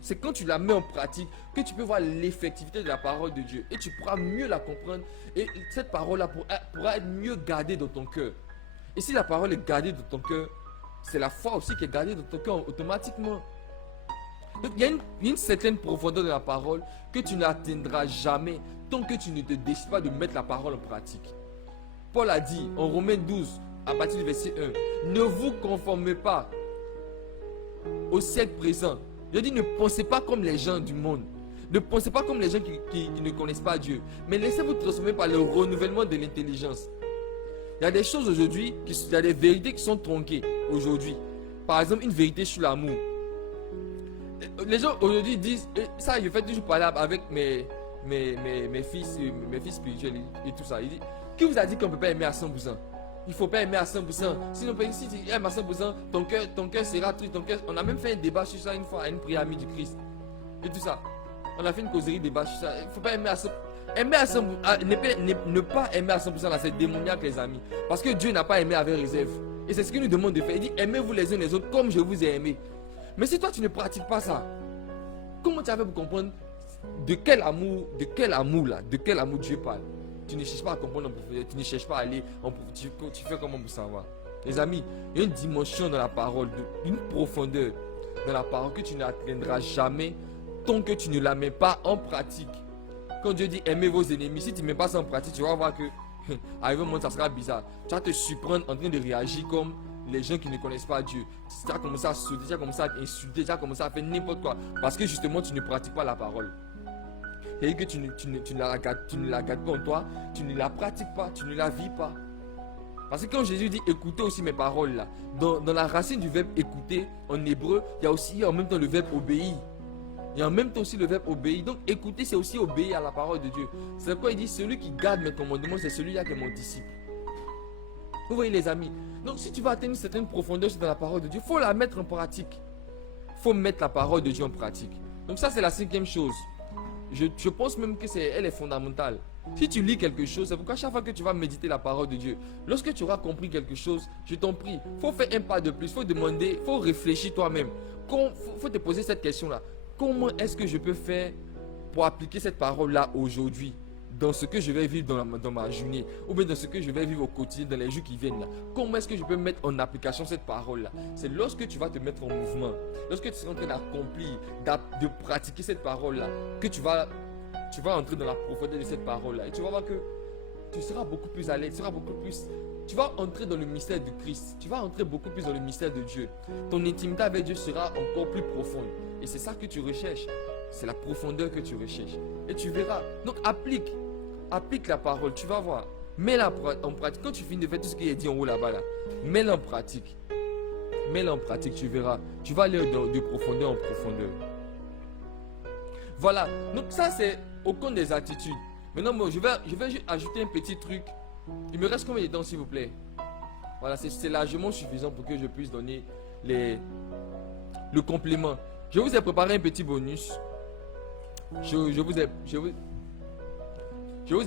C'est quand tu la mets en pratique que tu peux voir l'effectivité de la parole de Dieu. Et tu pourras mieux la comprendre. Et cette parole-là pourra être mieux gardée dans ton cœur. Et si la parole est gardée dans ton cœur, c'est la foi aussi qui est gardée dans ton cœur automatiquement. Donc il y a une certaine profondeur de la parole que tu n'atteindras jamais tant que tu ne te décides pas de mettre la parole en pratique. Paul a dit en Romains 12, à partir du verset 1, ne vous conformez pas au siècle présent, Je dis, ne pensez pas comme les gens du monde. Ne pensez pas comme les gens qui ne connaissent pas Dieu. Mais laissez-vous transformer par le renouvellement de l'intelligence. Il y a des choses aujourd'hui, il y a des vérités qui sont tronquées aujourd'hui. Par exemple, une vérité sur l'amour. Les gens aujourd'hui disent, et ça je fais toujours parler avec mes fils spirituels et tout ça. Ils disent, qui vous a dit qu'on ne peut pas aimer à 100%? Il ne faut pas aimer à 100%. Sinon, si tu aimes à 100%, ton cœur sera triste. On a même fait un débat sur ça une fois à une prière amie du Christ. Et tout ça. On a fait une causerie débat sur ça. Il ne faut pas aimer à 100%. Aimer à 100%, ne pas aimer à 100% là, c'est démoniaque les amis. Parce que Dieu n'a pas aimé avec réserve. Et c'est ce qu'il nous demande de faire. Il dit, aimez-vous les uns les autres comme je vous ai aimé. Mais si toi tu ne pratiques pas ça, comment tu as fait pour comprendre de quel amour Dieu parle? Tu ne cherches pas à comprendre en profondeur, tu ne cherches pas à aller en profondeur, tu fais comment pour savoir? Les amis, il y a une dimension dans la parole, une profondeur dans la parole que tu n'atteindras jamais tant que tu ne la mets pas en pratique. Quand Dieu dit aimez vos ennemis, si tu ne mets pas ça en pratique, tu vas voir que arrivé un moment ça sera bizarre. Tu vas te surprendre en train de réagir comme les gens qui ne connaissent pas Dieu. Tu as commencé à sauter, tu as commencé à insulter, tu as commencé à faire n'importe quoi. Parce que justement tu ne pratiques pas la parole. Et que tu ne la gardes pas en toi, tu ne la pratiques pas, tu ne la vis pas. Parce que quand Jésus dit écoutez aussi mes paroles là, dans la racine du verbe écouter en hébreu, il y a aussi en même temps le verbe obéir. Il y a en même temps aussi le verbe obéir. Donc écouter c'est aussi obéir à la parole de Dieu. C'est pourquoi il dit celui qui garde mes commandements, c'est celui-là qui est mon disciple. Vous voyez les amis. Donc si tu veux atteindre une certaine profondeur dans la parole de Dieu, il faut la mettre en pratique. Il faut mettre la parole de Dieu en pratique. Donc ça c'est la cinquième chose. Je pense même que elle est fondamentale. Si tu lis quelque chose, c'est pourquoi chaque fois que tu vas méditer la parole de Dieu, lorsque tu auras compris quelque chose, je t'en prie, il faut faire un pas de plus, il faut demander, il faut réfléchir toi-même. Il faut te poser cette question-là. Comment est-ce que je peux faire pour appliquer cette parole-là aujourd'hui, dans ce que je vais vivre dans ma journée, ou bien dans ce que je vais vivre au quotidien, dans les jours qui viennent là. Comment est-ce que je peux mettre en application cette parole-là? C'est lorsque tu vas te mettre en mouvement, lorsque tu seras en train d'accomplir, de pratiquer cette parole-là, que tu vas entrer dans la profondeur de cette parole-là. Et tu vas voir que tu seras beaucoup plus à l'aise, tu vas entrer dans le mystère de Christ, tu vas entrer beaucoup plus dans le mystère de Dieu. Ton intimité avec Dieu sera encore plus profonde. Et c'est ça que tu recherches. C'est la profondeur que tu recherches. Et tu verras. Donc applique la parole, tu vas voir. Mets-la en pratique. Quand tu finis de faire tout ce qui est dit en haut là-bas, mets-la en pratique. Mets-la en pratique, tu verras. Tu vas aller de profondeur en profondeur. Voilà. Donc ça, c'est au compte des attitudes. Maintenant, je vais juste ajouter un petit truc. Il me reste combien de temps, s'il vous plaît? Voilà, c'est largement suffisant pour que je puisse donner le complément. Je vous ai préparé un petit bonus. Je vous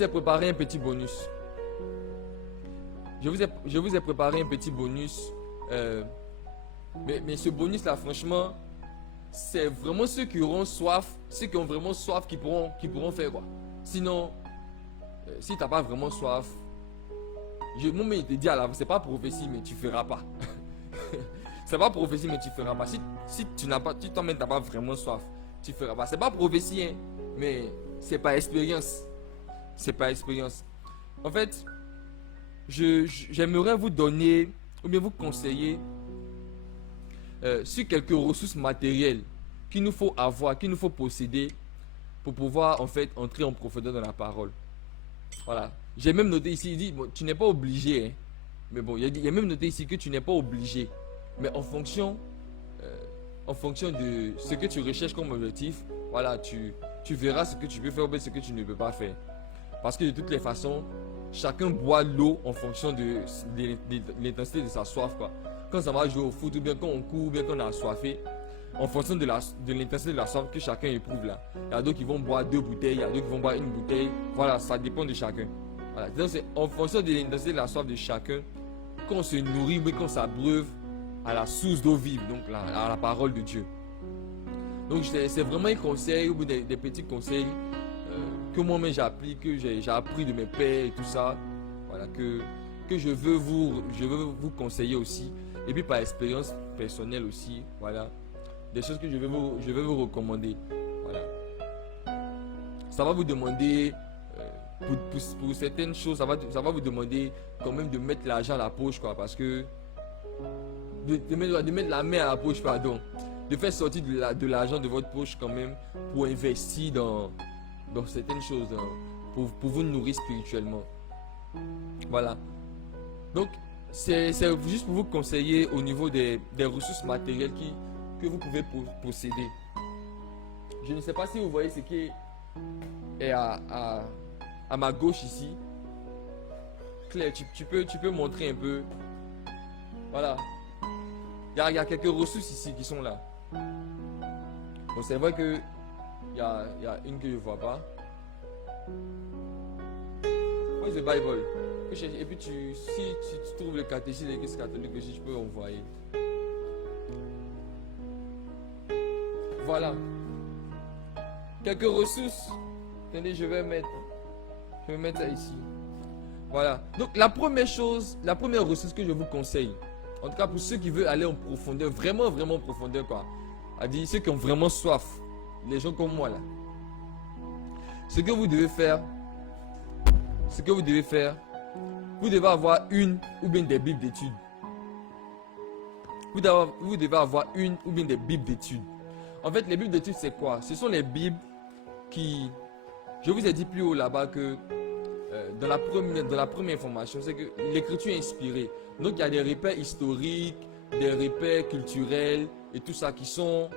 ai préparé un petit bonus. Je vous ai préparé un petit bonus. Mais ce bonus-là, franchement, c'est vraiment ceux qui auront soif, ceux qui ont vraiment soif qui pourront faire quoi. Sinon, si tu n'as pas vraiment soif, moi, je te dis à l'avance, c'est pas prophétie, mais tu ne feras pas. C'est pas prophétie, mais tu ne feras pas. Si tu n'as pas, tu t'emmènes, tu n'as pas vraiment soif, tu ne feras pas. C'est pas prophétie, hein, mais c'est par expérience. C'est par expérience. En fait, j'aimerais vous donner, ou bien vous conseiller sur quelques ressources matérielles qu'il nous faut avoir, qu'il nous faut posséder pour pouvoir en fait entrer en profondeur dans la parole. Voilà. J'ai même noté ici, il dit, bon, tu n'es pas obligé, hein, mais bon, il y a même noté ici que tu n'es pas obligé. Mais en fonction de ce que tu recherches comme objectif, voilà, tu verras ce que tu peux faire ou ce que tu ne peux pas faire. Parce que de toutes les façons, chacun boit l'eau en fonction de l'intensité de sa soif, quoi. Quand ça va jouer au foot, ou bien quand on court, ou bien quand on est assoiffé, en fonction de l'intensité de la soif que chacun éprouve là. Il y a d'autres qui vont boire 2 bouteilles, il y a d'autres qui vont boire 1 bouteille. Voilà, ça dépend de chacun. Voilà. Donc c'est en fonction de l'intensité de la soif de chacun qu'on se nourrit, mais qu'on s'abreuve à la source d'eau vive, donc à la parole de Dieu. Donc c'est vraiment un conseil, ou des petits conseils que moi-même j'applique, que j'ai appris de mes pères et tout ça. Voilà, que je veux vous conseiller aussi. Et puis par expérience personnelle aussi, voilà. Des choses que je vais vous recommander. Voilà. Ça va vous demander, pour certaines choses, ça va vous demander quand même de mettre l'argent à la poche, quoi. Parce que, de mettre la main à la poche, pardon. de faire sortir de l'argent de votre poche quand même pour investir dans certaines choses, pour vous nourrir spirituellement. Voilà. Donc, c'est juste pour vous conseiller au niveau des ressources matérielles que vous pouvez posséder. Je ne sais pas si vous voyez ce qui est à ma gauche ici. Claire, tu peux montrer un peu. Voilà. Il y a quelques ressources ici qui sont là. Bon, c'est vrai que il y a une que je ne vois pas. Where is the Bible? Et puis si tu trouves le catéchisme de l'Église catholique aussi, je peux envoyer. Voilà. Quelques ressources. Attendez, je vais mettre ça ici. Voilà. Donc la première ressource que je vous conseille, en tout cas pour ceux qui veulent aller en profondeur, vraiment vraiment en profondeur quoi, c'est-à-dire ceux qui ont vraiment soif, les gens comme moi là. Ce que vous devez faire, vous devez avoir une ou bien des bibles d'études. Vous devez avoir une ou bien des bibles d'études. En fait, les bibles d'études, c'est quoi? Ce sont les bibles qui... Je vous ai dit plus haut là-bas que dans la première information, c'est que l'écriture est inspirée. Donc, il y a des repères historiques, des repères culturels et tout ça qui sont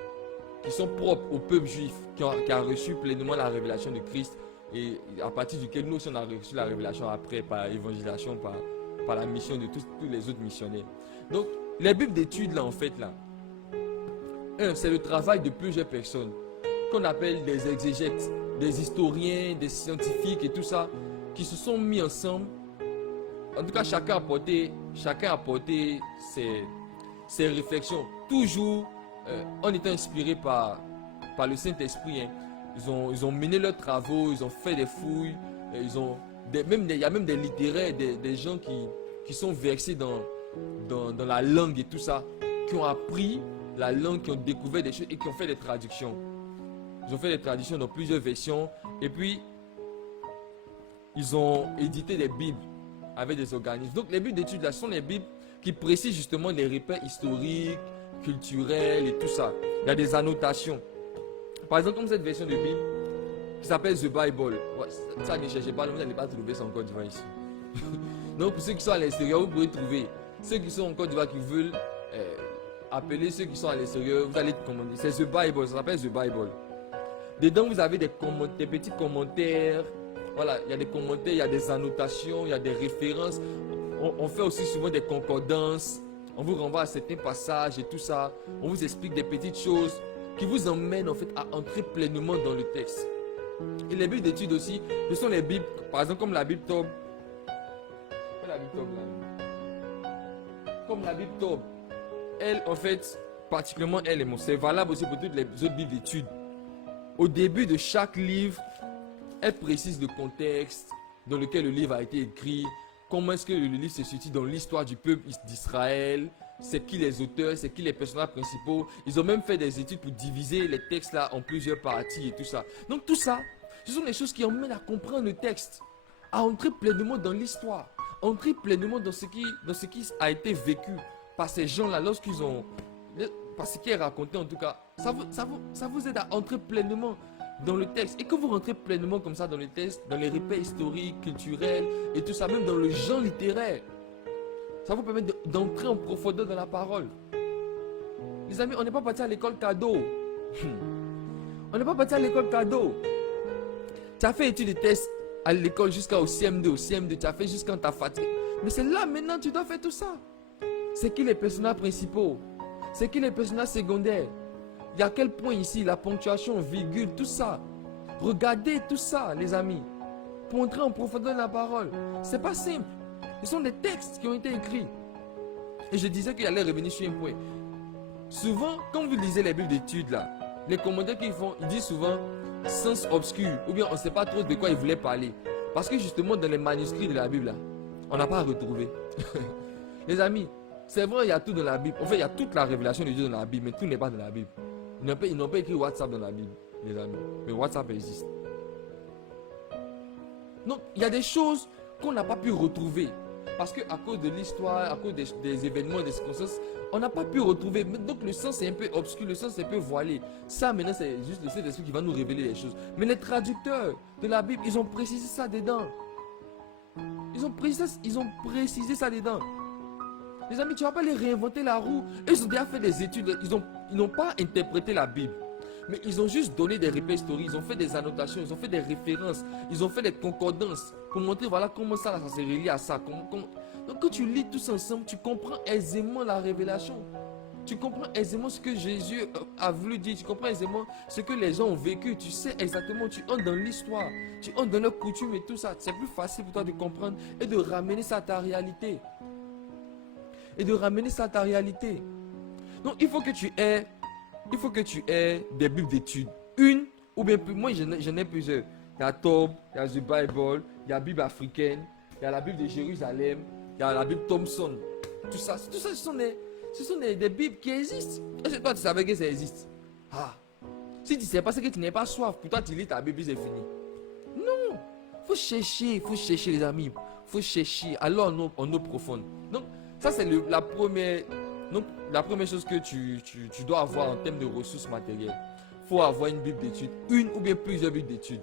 propres au peuple juif qui a reçu pleinement la révélation de Christ et à partir duquel nous aussi on a reçu la révélation après par évangélisation, par la mission de tous les autres missionnaires. Donc, les bibles d'études là en fait là, c'est le travail de plusieurs personnes qu'on appelle des exégètes, des historiens, des scientifiques et tout ça qui se sont mis ensemble. En tout cas, chacun a apporté ses réflexions, toujours en étant inspiré par le Saint-Esprit. Hein. Ils ont mené leurs travaux, ils ont fait des fouilles, il y a même des littéraires, des gens qui sont versés dans la langue et tout ça, qui ont appris la langue, qui ont découvert des choses et qui ont fait des traductions. Ils ont fait des traductions dans plusieurs versions et puis ils ont édité des bibles avec des organismes. Donc les bibles d'études là sont les bibles qui précisent justement les repères historiques, culturels et tout ça. Il y a des annotations. Par exemple, comme cette version de Bible qui s'appelle The Bible. Ouais, ça ne cherchez pas, vous n'allez pas trouver ça en Côte d'Ivoire ici. Donc pour ceux qui sont à l'extérieur, vous pouvez trouver. Ceux qui sont en Côte d'Ivoire qui veulent appeler ceux qui sont à l'extérieur, vous allez commander. C'est The Bible, ça s'appelle The Bible. Dedans, vous avez des petits commentaires. Voilà, il y a des commentaires, il y a des annotations, il y a des références. On fait aussi souvent des concordances. On vous renvoie à certains passages et tout ça. On vous explique des petites choses qui vous emmènent en fait à entrer pleinement dans le texte. Et les bibles d'études aussi, ce sont les bibles, par exemple comme la Bible Tob. Comme la Bible Tob. Elle, en fait, particulièrement elle, c'est valable aussi pour toutes les autres bibles d'études. Au début de chaque livre, elle précise le contexte dans lequel le livre a été écrit, comment est-ce que le livre se situe dans l'histoire du peuple d'Israël, c'est qui les auteurs, c'est qui les personnages principaux. Ils ont même fait des études pour diviser les textes là en plusieurs parties et tout ça. Donc tout ça, ce sont des choses qui emmènent à comprendre le texte, à entrer pleinement dans l'histoire, entrer pleinement dans ce qui a été vécu par ces gens-là lorsqu'ils ont, par ce qui est raconté en tout cas. Ça vous aide à entrer pleinement dans le texte. Et que vous rentrez pleinement comme ça dans le texte, dans les repères historiques, culturels et tout ça, même dans le genre littéraire, ça vous permet d'entrer en profondeur dans la parole. Les amis, on n'est pas parti à l'école cadeau. On n'est pas parti à l'école cadeau. Tu as fait études de tests à l'école jusqu'au CM2, au CM2, tu as fait jusqu'à ta fatigue. Mais c'est là maintenant que tu dois faire tout ça. C'est qui les personnages principaux? C'est qui les personnages secondaires? Il y a à quel point ici la ponctuation, virgule, tout ça. Regardez tout ça, les amis, pour entrer en profondeur dans la parole. C'est pas simple. Ce sont des textes qui ont été écrits. Et je disais qu'il allait revenir sur un point. Souvent, quand vous lisez les bibles d'études là, les commentaires qu'ils font, ils disent souvent sens obscur, ou bien on ne sait pas trop de quoi ils voulaient parler. Parce que justement, dans les manuscrits de la Bible là, on n'a pas retrouvé. Les amis, c'est vrai, il y a tout dans la Bible. En fait, il y a toute la révélation de Dieu dans la Bible, mais tout n'est pas dans la Bible. Ils n'ont pas écrit WhatsApp dans la Bible, les amis. Mais WhatsApp existe. Donc, il y a des choses qu'on n'a pas pu retrouver. Parce qu'à cause de l'histoire, à cause des événements, des circonstances, On n'a pas pu retrouver. Donc le sens est un peu obscur, le sens est un peu voilé. Ça maintenant c'est juste le Saint-Esprit qui va nous révéler les choses. Mais les traducteurs de la Bible, ils ont précisé ça dedans. Ils ont précisé ça dedans. Les amis, tu ne vas pas les réinventer la roue. Ils ont déjà fait des études. Ils n'ont pas interprété la Bible. Mais ils ont juste donné des repères historiques. Ils ont fait des annotations. Ils ont fait des références. Ils ont fait des concordances. Pour montrer voilà comment ça se relie à ça. Donc quand tu lis tous ensemble, tu comprends aisément la révélation. Tu comprends aisément ce que Jésus a voulu dire. Tu comprends aisément ce que les gens ont vécu. Tu sais exactement. Tu entres dans l'histoire. Tu entres dans leurs coutumes et tout ça. C'est plus facile pour toi de comprendre et de ramener ça à ta réalité. Donc il faut que tu aies des bibles d'études. Une ou bien plus. Moi j'en ai plusieurs. Il y a Tob, il y a The Bible, il y a la Bible africaine, il y a la Bible de Jérusalem, il y a la Bible Thompson. Tout ça ce sont des Bibles qui existent. Est-ce que toi tu savais que ça existe? Si tu ne sais pas, c'est que tu n'es pas soif. Pour toi tu lis ta Bible, c'est fini. Non. Faut chercher les amis. Faut chercher. Alors en eau profonde. Donc ça c'est la première chose que tu dois avoir en termes de ressources matérielles. Il faut avoir une Bible d'études, une ou bien plusieurs Bibles d'études.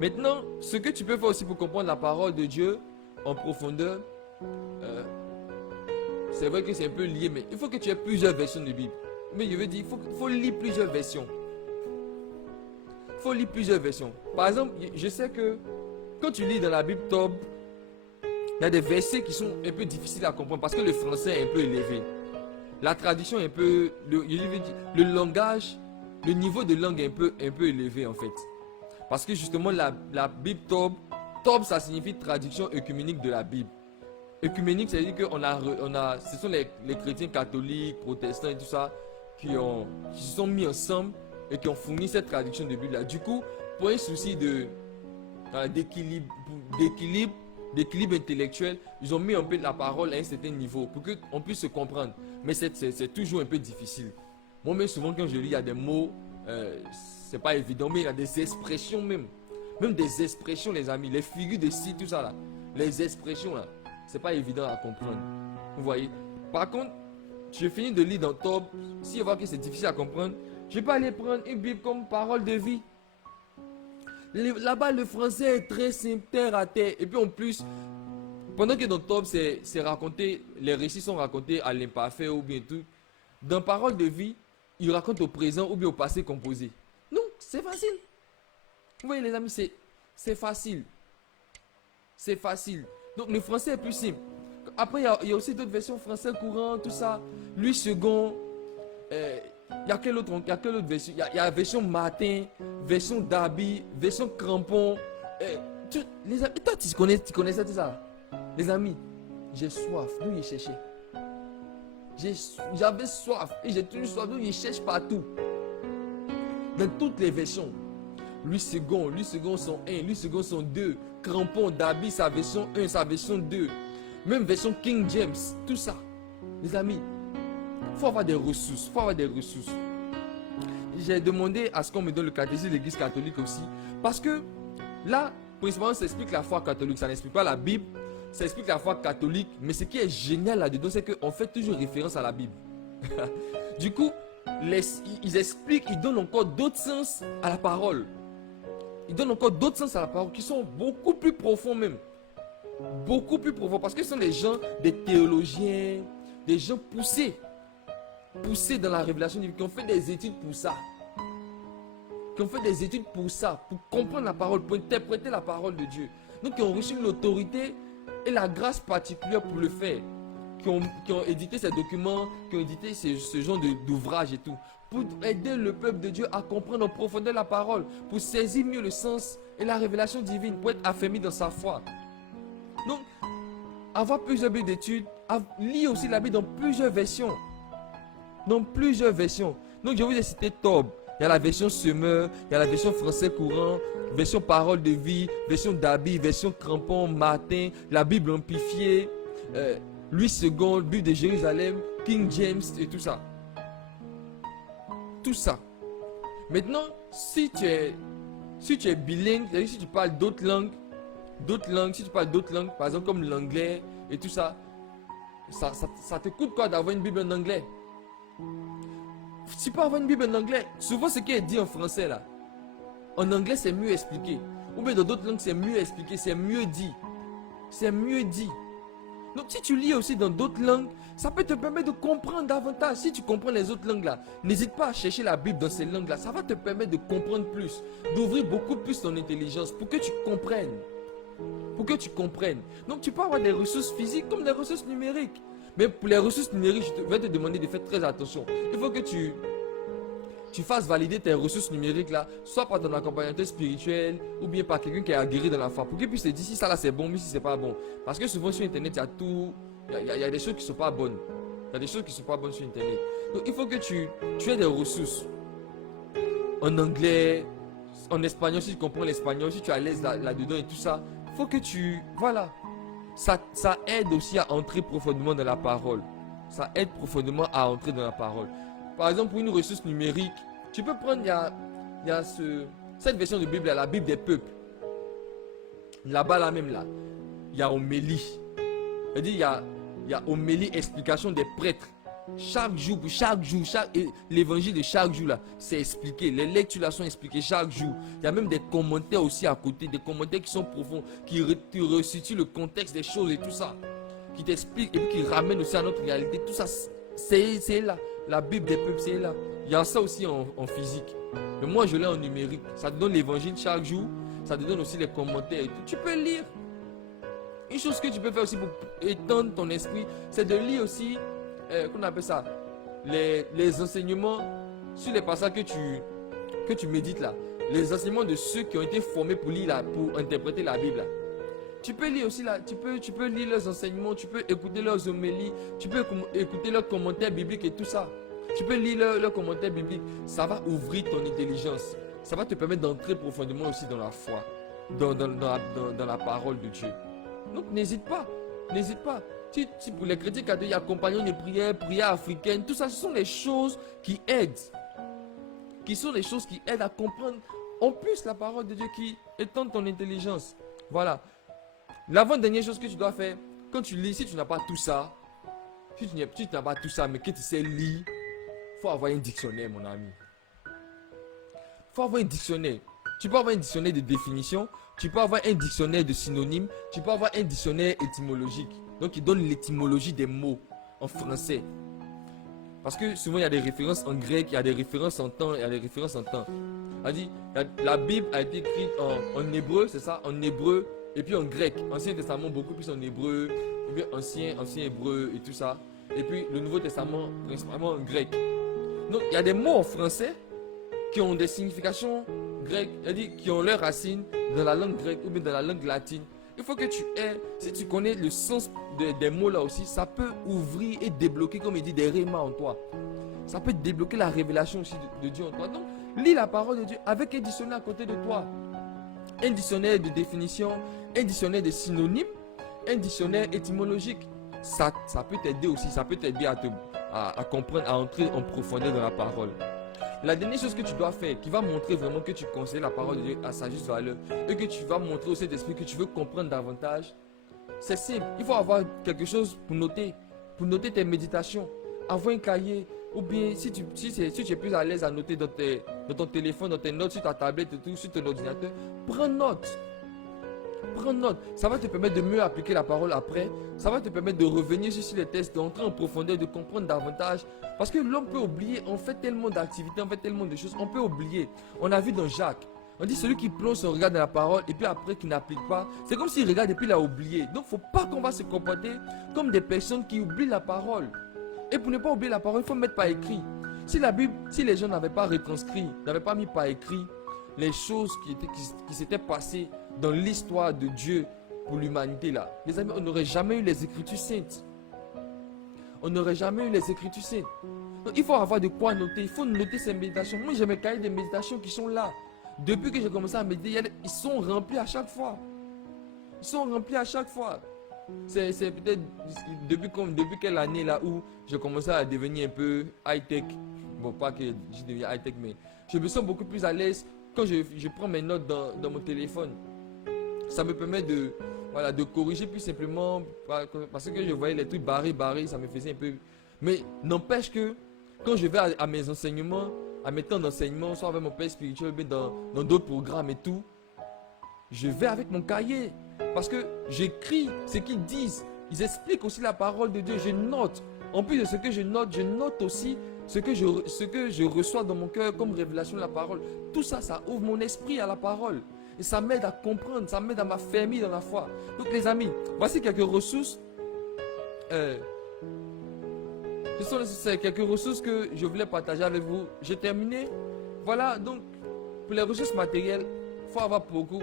Maintenant, ce que tu peux faire aussi pour comprendre la parole de Dieu en profondeur, c'est vrai que c'est un peu lié, mais il faut que tu aies plusieurs versions de Bible. Mais je veux dire, il faut lire plusieurs versions. Par exemple, je sais que quand tu lis dans la Bible Tob, il y a des versets qui sont un peu difficiles à comprendre parce que le français est un peu élevé. La traduction est un peu... Le langage, le niveau de langue est un peu élevé en fait. Parce que justement la Bible Tob ça signifie traduction œcuménique de la Bible. Œcuménique, c'est-à-dire que ce sont les chrétiens catholiques, protestants et tout ça qui se sont mis ensemble et qui ont fourni cette traduction de Bible là. Du coup, pour un souci d'équilibre intellectuel, ils ont mis un peu la parole à un certain niveau pour qu'on puisse se comprendre. Mais c'est toujours un peu difficile. Moi-même, souvent, quand je lis, il y a des mots, c'est pas évident, mais il y a des expressions même. Même des expressions, les amis, les figures de style, tout ça là. Les expressions là, c'est pas évident à comprendre. Vous voyez? Par contre, je finis de lire dans Tob. Si je vois que c'est difficile à comprendre, je peux aller prendre une Bible comme parole de vie. Là-bas, le français est très simple, terre à terre. Et puis en plus, pendant que dans Tob, c'est raconté, les récits sont racontés à l'imparfait ou bien tout. Dans parole de vie, il raconte au présent ou bien au passé composé. Non, c'est facile. Vous voyez les amis, c'est facile. C'est facile. Donc le français est plus simple. Après, il y a aussi d'autres versions français courant, tout ça. Louis II. Il y a quelle autre version? Il y a la version matin, version d'habit, version crampon. Les amis, toi, tu connaissais tout ça? Les amis, j'ai soif. Nous, il cherchait. J'avais soif. Et j'ai toujours soif. Nous, il cherche partout. Dans toutes les versions. Louis II son 1, Louis II son 2. Crampon d'habit, sa version 1, sa version 2. Même version King James. Tout ça. Les amis. Il faut avoir des ressources. J'ai demandé à ce qu'on me donne le catéchisme de l'Église catholique aussi. Parce que là, principalement, ça explique la foi catholique. Ça n'explique pas la Bible. Ça explique la foi catholique. Mais ce qui est génial là-dedans, c'est qu'on fait toujours référence à la Bible. Du coup, ils expliquent, ils donnent encore d'autres sens à la parole. Qui sont beaucoup plus profonds même. Beaucoup plus profonds. Parce que ce sont des gens, des théologiens, des gens poussés dans la révélation divine, qui ont fait des études pour ça. Pour comprendre la parole, pour interpréter la parole de Dieu. Donc, qui ont reçu l'autorité et la grâce particulière pour le faire. Qui ont édité ces documents, qui ont édité ce genre d'ouvrages et tout. Pour aider le peuple de Dieu à comprendre en profondeur la parole. Pour saisir mieux le sens et la révélation divine. Pour être affermi dans sa foi. Donc, avoir plusieurs Bibles d'études, lire aussi la Bible dans plusieurs versions. Donc, je vous ai cité Tob. Il y a la version semeur, il y a la version français courant, version parole de vie, version d'habit, version crampon, matin, la Bible amplifiée, Louis II, Bible de Jérusalem, King James et tout ça. Maintenant, si tu es bilingue, c'est-à-dire si tu parles d'autres langues, par exemple comme l'anglais et tout ça, ça te coûte quoi d'avoir une Bible en anglais? Tu peux avoir une Bible en anglais. Souvent, ce qui est dit en français là, en anglais, c'est mieux expliqué. Ou bien dans d'autres langues, c'est mieux expliqué, c'est mieux dit. C'est mieux dit. Donc, si tu lis aussi dans d'autres langues, ça peut te permettre de comprendre davantage. Si tu comprends les autres langues là, n'hésite pas à chercher la Bible dans ces langues là. Ça va te permettre de comprendre plus, d'ouvrir beaucoup plus ton intelligence pour que tu comprennes. Pour que tu comprennes. Donc, tu peux avoir des ressources physiques comme des ressources numériques. Mais pour les ressources numériques, je vais te demander de faire très attention. Il faut que tu fasses valider tes ressources numériques là, soit par ton accompagnateur spirituel ou bien par quelqu'un qui est aguerri dans la foi, pour qu'il puisse te dire si ça là c'est bon, mais si c'est pas bon. Parce que souvent sur internet, il y a tout, il y a des choses qui sont pas bonnes. Il y a des choses qui sont pas bonnes sur internet. Donc il faut que tu aies des ressources en anglais, en espagnol, si tu comprends l'espagnol, si tu es à l'aise là-dedans et tout ça. Il faut que voilà. Ça aide aussi à entrer profondément dans la parole. Ça aide profondément à entrer dans la parole. Par exemple, pour une ressource numérique, tu peux prendre, il y a cette version de Bible, la Bible des peuples. Là-bas, là même, là, il y a Homélie. C'est-à-dire, il y a Homélie, explication des prêtres. Chaque jour, l'évangile de chaque jour, là, c'est expliqué. Les lectures là sont expliquées chaque jour. Il y a même des commentaires aussi à côté, des commentaires qui sont profonds, qui resituent le contexte des choses et tout ça, qui t'expliquent et qui ramènent aussi à notre réalité. Tout ça, c'est là. La Bible des peuples, c'est là. Il y a ça aussi en physique. Mais moi, je l'ai en numérique. Ça te donne l'évangile chaque jour. Ça te donne aussi les commentaires et tout. Tu peux lire. Une chose que tu peux faire aussi pour étendre ton esprit, c'est de lire aussi, qu'on appelle ça, les enseignements sur les passages que tu médites là. Les enseignements de ceux qui ont été formés pour lire là, pour interpréter la Bible là. Tu peux lire aussi là, tu peux lire leurs enseignements, tu peux écouter leurs homélies, tu peux écouter leurs commentaires bibliques et tout ça. Tu peux lire leurs commentaires bibliques. Ça va ouvrir ton intelligence. Ça va te permettre d'entrer profondément aussi dans la foi, dans la parole de Dieu. Donc n'hésite pas, n'hésite pas. Si pour les chrétiens catholiques, il y a compagnon de prière, prière africaine, tout ça, ce sont les choses qui aident. Qui sont les choses qui aident à comprendre en plus la parole de Dieu, qui étendent ton intelligence. Voilà. L'avant-dernière chose que tu dois faire, quand tu lis, si tu n'as pas tout ça, si tu n'as pas tout ça, mais que tu sais lire, il faut avoir un dictionnaire, mon ami. Il faut avoir un dictionnaire. Tu peux avoir un dictionnaire de définition, tu peux avoir un dictionnaire de synonymes, tu peux avoir un dictionnaire étymologique. Donc, il donne l'étymologie des mots en français. Parce que souvent, il y a des références en grec, il y a des références en temps, il y a des références en temps. La Bible a été écrite en hébreu, c'est ça, en hébreu. Et puis en grec, Ancien Testament beaucoup plus en hébreu, ou bien ancien hébreu et tout ça. Et puis le Nouveau Testament principalement en grec. Donc il y a des mots en français qui ont des significations grecques, c'est-à-dire qui ont leurs racines dans la langue grecque ou bien dans la langue latine. Il faut que tu aies, si tu connais le sens des mots là aussi, ça peut ouvrir et débloquer, comme il dit, des rémas en toi. Ça peut débloquer la révélation aussi de Dieu en toi. Donc lis la parole de Dieu avec un dictionnaire à côté de toi. Un dictionnaire de définition, un dictionnaire de synonymes, un dictionnaire étymologique. Ça peut t'aider aussi, ça peut t'aider à comprendre, à entrer en profondeur dans la parole. La dernière chose que tu dois faire, qui va montrer vraiment que tu considères la parole de Dieu à sa juste valeur, et que tu vas montrer au Saint-Esprit que tu veux comprendre davantage, c'est simple. Il faut avoir quelque chose pour noter tes méditations. Avoir un cahier, ou bien si tu es plus à l'aise à noter dans ton téléphone, dans tes notes, sur ta tablette, et tout, sur ton ordinateur, prends note. Prends note. Ça va te permettre de mieux appliquer la parole après. Ça va te permettre de revenir sur les textes, d'entrer en profondeur, de comprendre davantage. Parce que l'homme peut oublier. On fait tellement d'activités, on fait tellement de choses. On peut oublier. On a vu dans Jacques. On dit celui qui plonge son regard dans la parole et puis après qui n'applique pas. C'est comme s'il regarde et puis il a oublié. Donc il ne faut pas qu'on va se comporter comme des personnes qui oublient la parole. Et pour ne pas oublier la parole, il faut mettre par écrit. Si la Bible, si les gens n'avaient pas retranscrit, n'avaient pas mis par écrit les choses qui s'étaient passées dans l'histoire de Dieu pour l'humanité là, les amis, on n'aurait jamais eu les Écritures saintes. On n'aurait jamais eu les Écritures saintes. Donc il faut avoir de quoi noter. Il faut noter ces méditations. Moi j'ai mes cahiers de méditation qui sont là. Depuis que j'ai commencé à méditer, ils sont remplis à chaque fois. Ils sont remplis à chaque fois. C'est peut-être depuis quelle année là où j'ai commencé à devenir un peu high-tech. Bon, pas que je deviens high-tech, mais je me sens beaucoup plus à l'aise quand je prends mes notes dans mon téléphone. Ça me permet de voilà, de corriger plus simplement parce que je voyais les trucs barrés, ça me faisait un peu. Mais n'empêche que quand je vais à mes enseignements, à mes temps d'enseignement, soit avec mon père spirituel, mais dans d'autres programmes et tout, je vais avec mon cahier parce que j'écris ce qu'ils disent. Ils expliquent aussi la parole de Dieu. Je note. En plus de ce que je note aussi ce que je reçois dans mon cœur comme révélation de la parole. Tout ça, ça ouvre mon esprit à la parole. Et ça m'aide à comprendre, ça m'aide à m'affermir dans la foi. Donc les amis, voici quelques ressources. Ce sont quelques ressources que je voulais partager avec vous. J'ai terminé. Voilà, donc pour les ressources matérielles, il faut avoir beaucoup.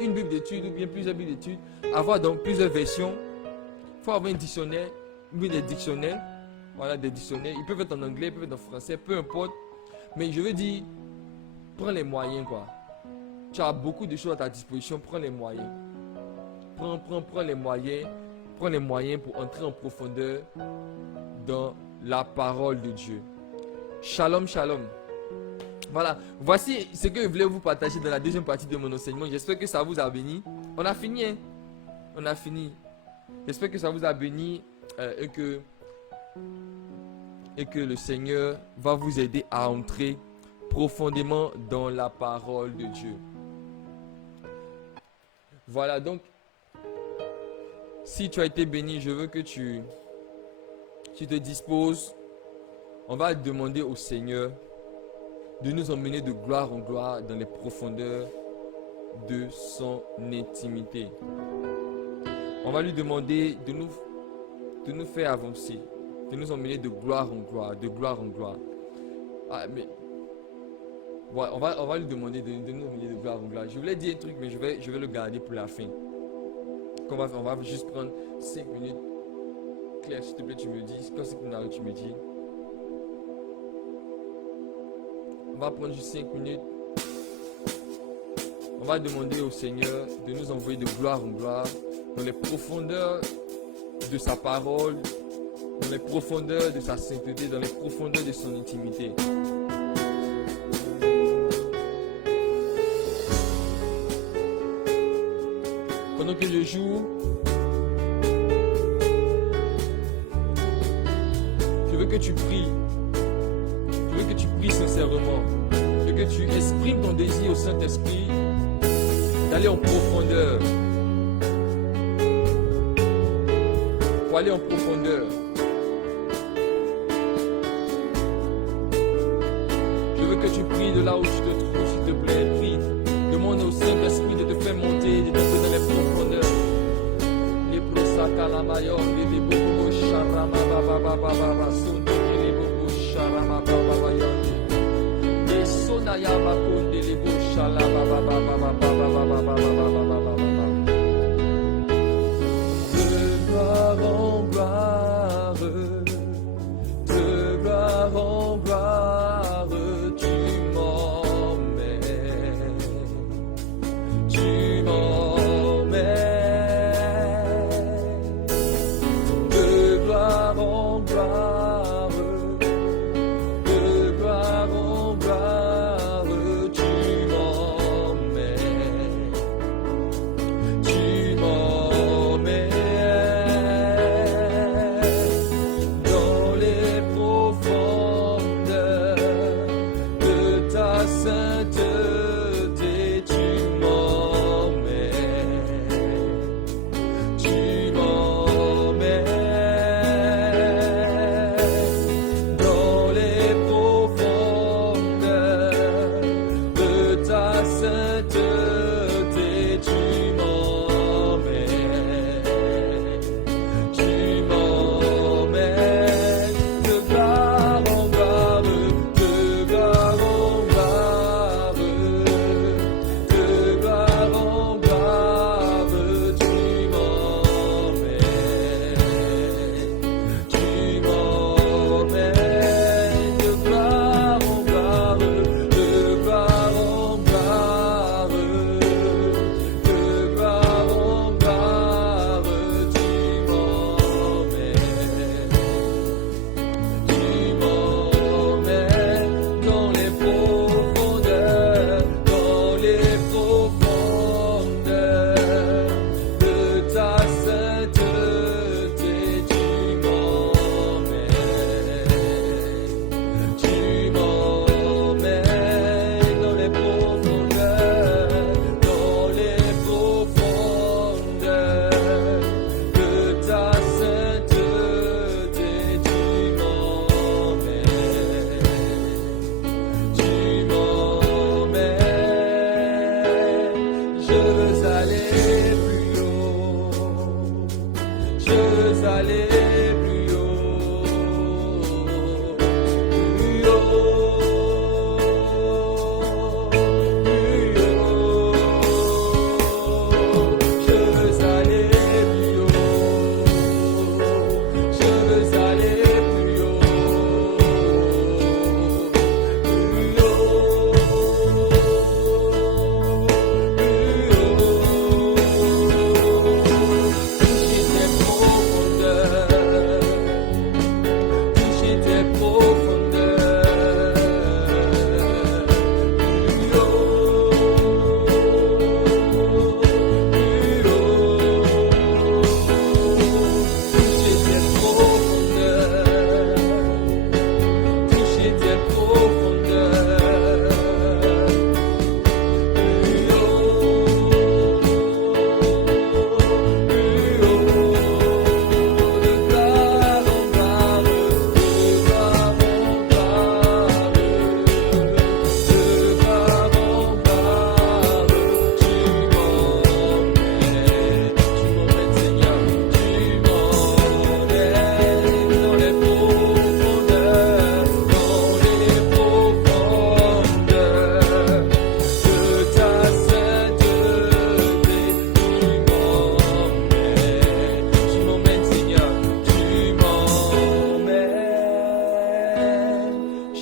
Une bible d'études ou bien plusieurs bibles d'études. Avoir donc plusieurs versions. Il faut avoir un dictionnaire, des dictionnaires. Voilà, des dictionnaires. Ils peuvent être en anglais, ils peuvent être en français, peu importe. Mais je veux dire, prends les moyens quoi. Tu as beaucoup de choses à ta disposition, prends les moyens. Prends les moyens. Prends les moyens pour entrer en profondeur dans la parole de Dieu. Shalom, shalom. Voilà, voici ce que je voulais vous partager dans la deuxième partie de mon enseignement. J'espère que ça vous a béni. On a fini, hein? On a fini. J'espère que ça vous a béni et que le Seigneur va vous aider à entrer profondément dans la parole de Dieu. Voilà, donc, si tu as été béni, je veux que tu te disposes. On va demander au Seigneur de nous emmener de gloire en gloire dans les profondeurs de son intimité. On va lui demander de nous faire avancer, de nous emmener de gloire en gloire, de gloire en gloire. Ah, mais ouais, on va lui demander de nous emmener de gloire en gloire. Je voulais dire un truc, mais je vais le garder pour la fin. On va juste prendre 5 minutes. Claire, s'il te plaît, tu me dis. Quand c'est qu'on arrive, tu me dis. On va prendre juste 5 minutes. On va demander au Seigneur de nous envoyer de gloire en gloire dans les profondeurs de sa parole, dans les profondeurs de sa sainteté, dans les profondeurs de son intimité. Pendant que je joue, je veux que tu pries. Je veux que tu pries sincèrement. Je veux que tu exprimes ton désir au Saint-Esprit d'aller en profondeur. Pour aller en profondeur. Je veux que tu pries de là où tu te trouves, s'il te plaît. Prie. Demande au Saint-Esprit de te faire monter, de te faire dans les profondeurs. Les prosaka la mayor, les bobo charama baba baba baba sonde les bobo charama baba baba les sonaya bakonde les bobo charama baba baba baba baba baba baba. De gloire en gloire, de gloire en gloire, tu m'emmènes. Tu m'emmènes de gloire en gloire, de gloire en gloire, tu m'emmènes.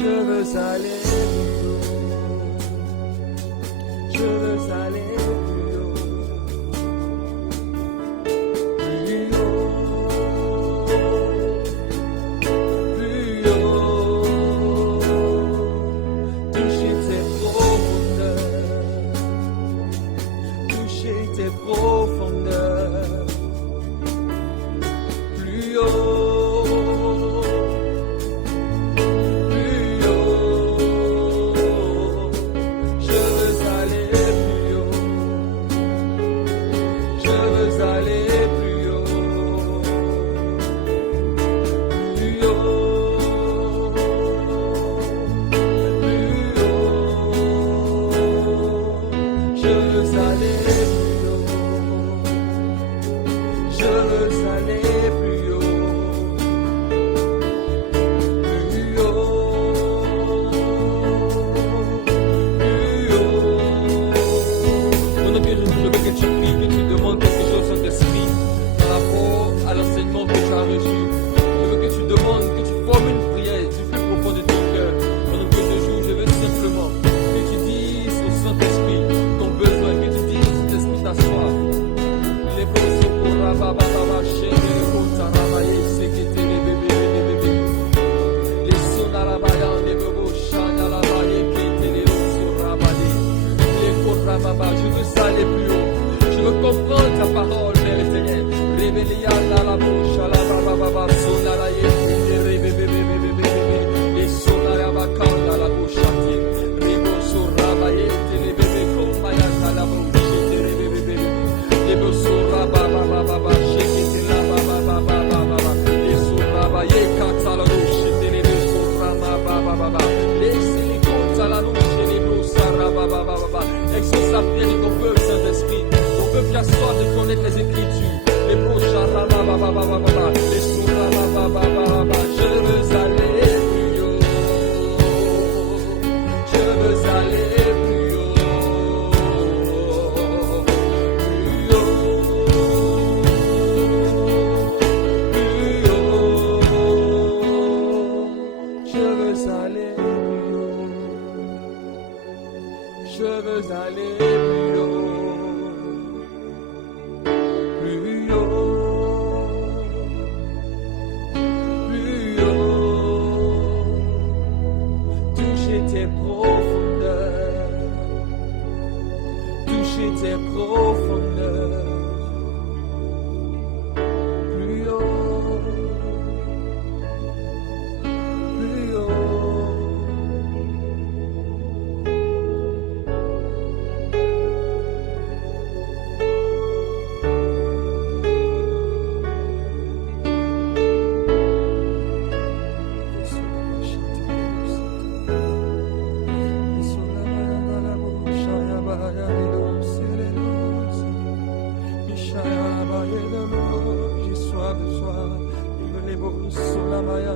Je veux aller plus haut. Je veux aller plus haut. Plus haut. Plus haut. Toucher tes profondeurs. Toucher tes profondeurs. Plus haut. Exauce la prière de ton peuple, Saint-Esprit. Ton peuple qui a soif de connaître les Écritures. Les proches, les sourds, je veux aller plus haut. Je veux aller plus haut. Plus haut. Plus haut. Je veux aller plus haut. Je veux aller plus haut. Plus haut. Plus haut. Toucher tes profondeurs. Toucher tes profondeurs. Plus haut. Plus haut. J'ai soif de soir, il me lève sur la maille.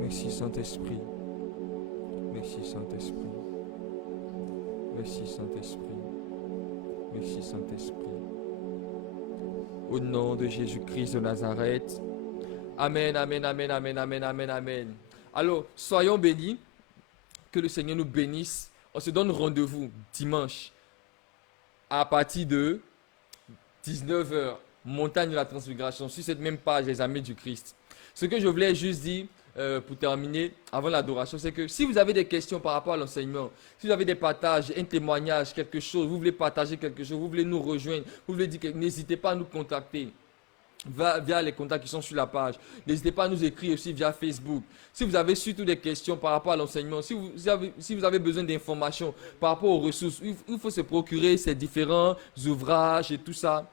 Merci Saint-Esprit. Merci Saint-Esprit. Merci Saint-Esprit. Merci Saint-Esprit. Au nom de Jésus-Christ de Nazareth. Amen, amen, amen, amen, amen, amen, amen. Alors, soyons bénis. Que le Seigneur nous bénisse. On se donne rendez-vous dimanche à partir de 19h. Montagne de la Transfiguration. Sur cette même page, les amis du Christ. Ce que je voulais juste dire pour terminer, avant l'adoration, c'est que si vous avez des questions par rapport à l'enseignement, si vous avez des partages, un témoignage, quelque chose, vous voulez partager quelque chose, vous voulez nous rejoindre, vous voulez dire que n'hésitez pas à nous contacter via les contacts qui sont sur la page. N'hésitez pas à nous écrire aussi via Facebook. Si vous avez surtout des questions par rapport à l'enseignement, si vous avez besoin d'informations par rapport aux ressources, il faut se procurer ces différents ouvrages et tout ça,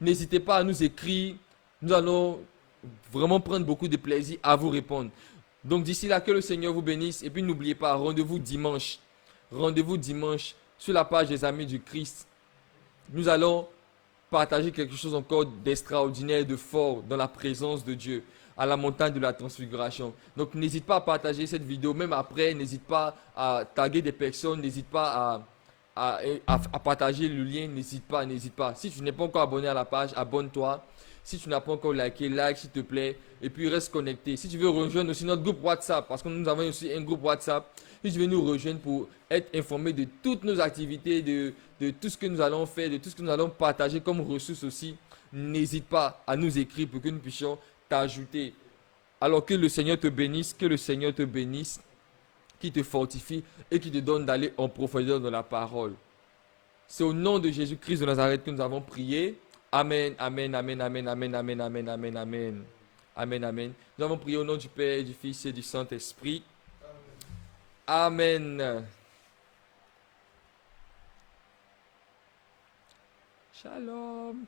n'hésitez pas à nous écrire. Nous allons vraiment prendre beaucoup de plaisir à vous répondre. Donc d'ici là, que le Seigneur vous bénisse. Et puis n'oubliez pas, rendez-vous dimanche sur la page des Amis du Christ, nous allons partager quelque chose encore d'extraordinaire, de fort dans la présence de Dieu, à la montagne de la transfiguration. Donc n'hésite pas à partager cette vidéo, même après, n'hésite pas à taguer des personnes, n'hésite pas à partager le lien, n'hésite pas, n'hésite pas. Si tu n'es pas encore abonné à la page, abonne-toi. Si tu n'as pas encore liké, like s'il te plaît, et puis reste connecté. Si tu veux rejoindre aussi notre groupe WhatsApp, parce que nous avons aussi un groupe WhatsApp, si tu veux nous rejoindre pour être informé de toutes nos activités, de tout ce que nous allons faire, de tout ce que nous allons partager comme ressources aussi, n'hésite pas à nous écrire pour que nous puissions t'ajouter. Alors que le Seigneur te bénisse, qui te fortifie et qui te donne d'aller en profondeur dans la parole. C'est au nom de Jésus-Christ de Nazareth que nous avons prié. Amen, amen, amen, amen, amen, amen, amen, amen, amen. Amen, amen. Nous avons prié au nom du Père, du Fils et du Saint-Esprit. Amen. Shalom.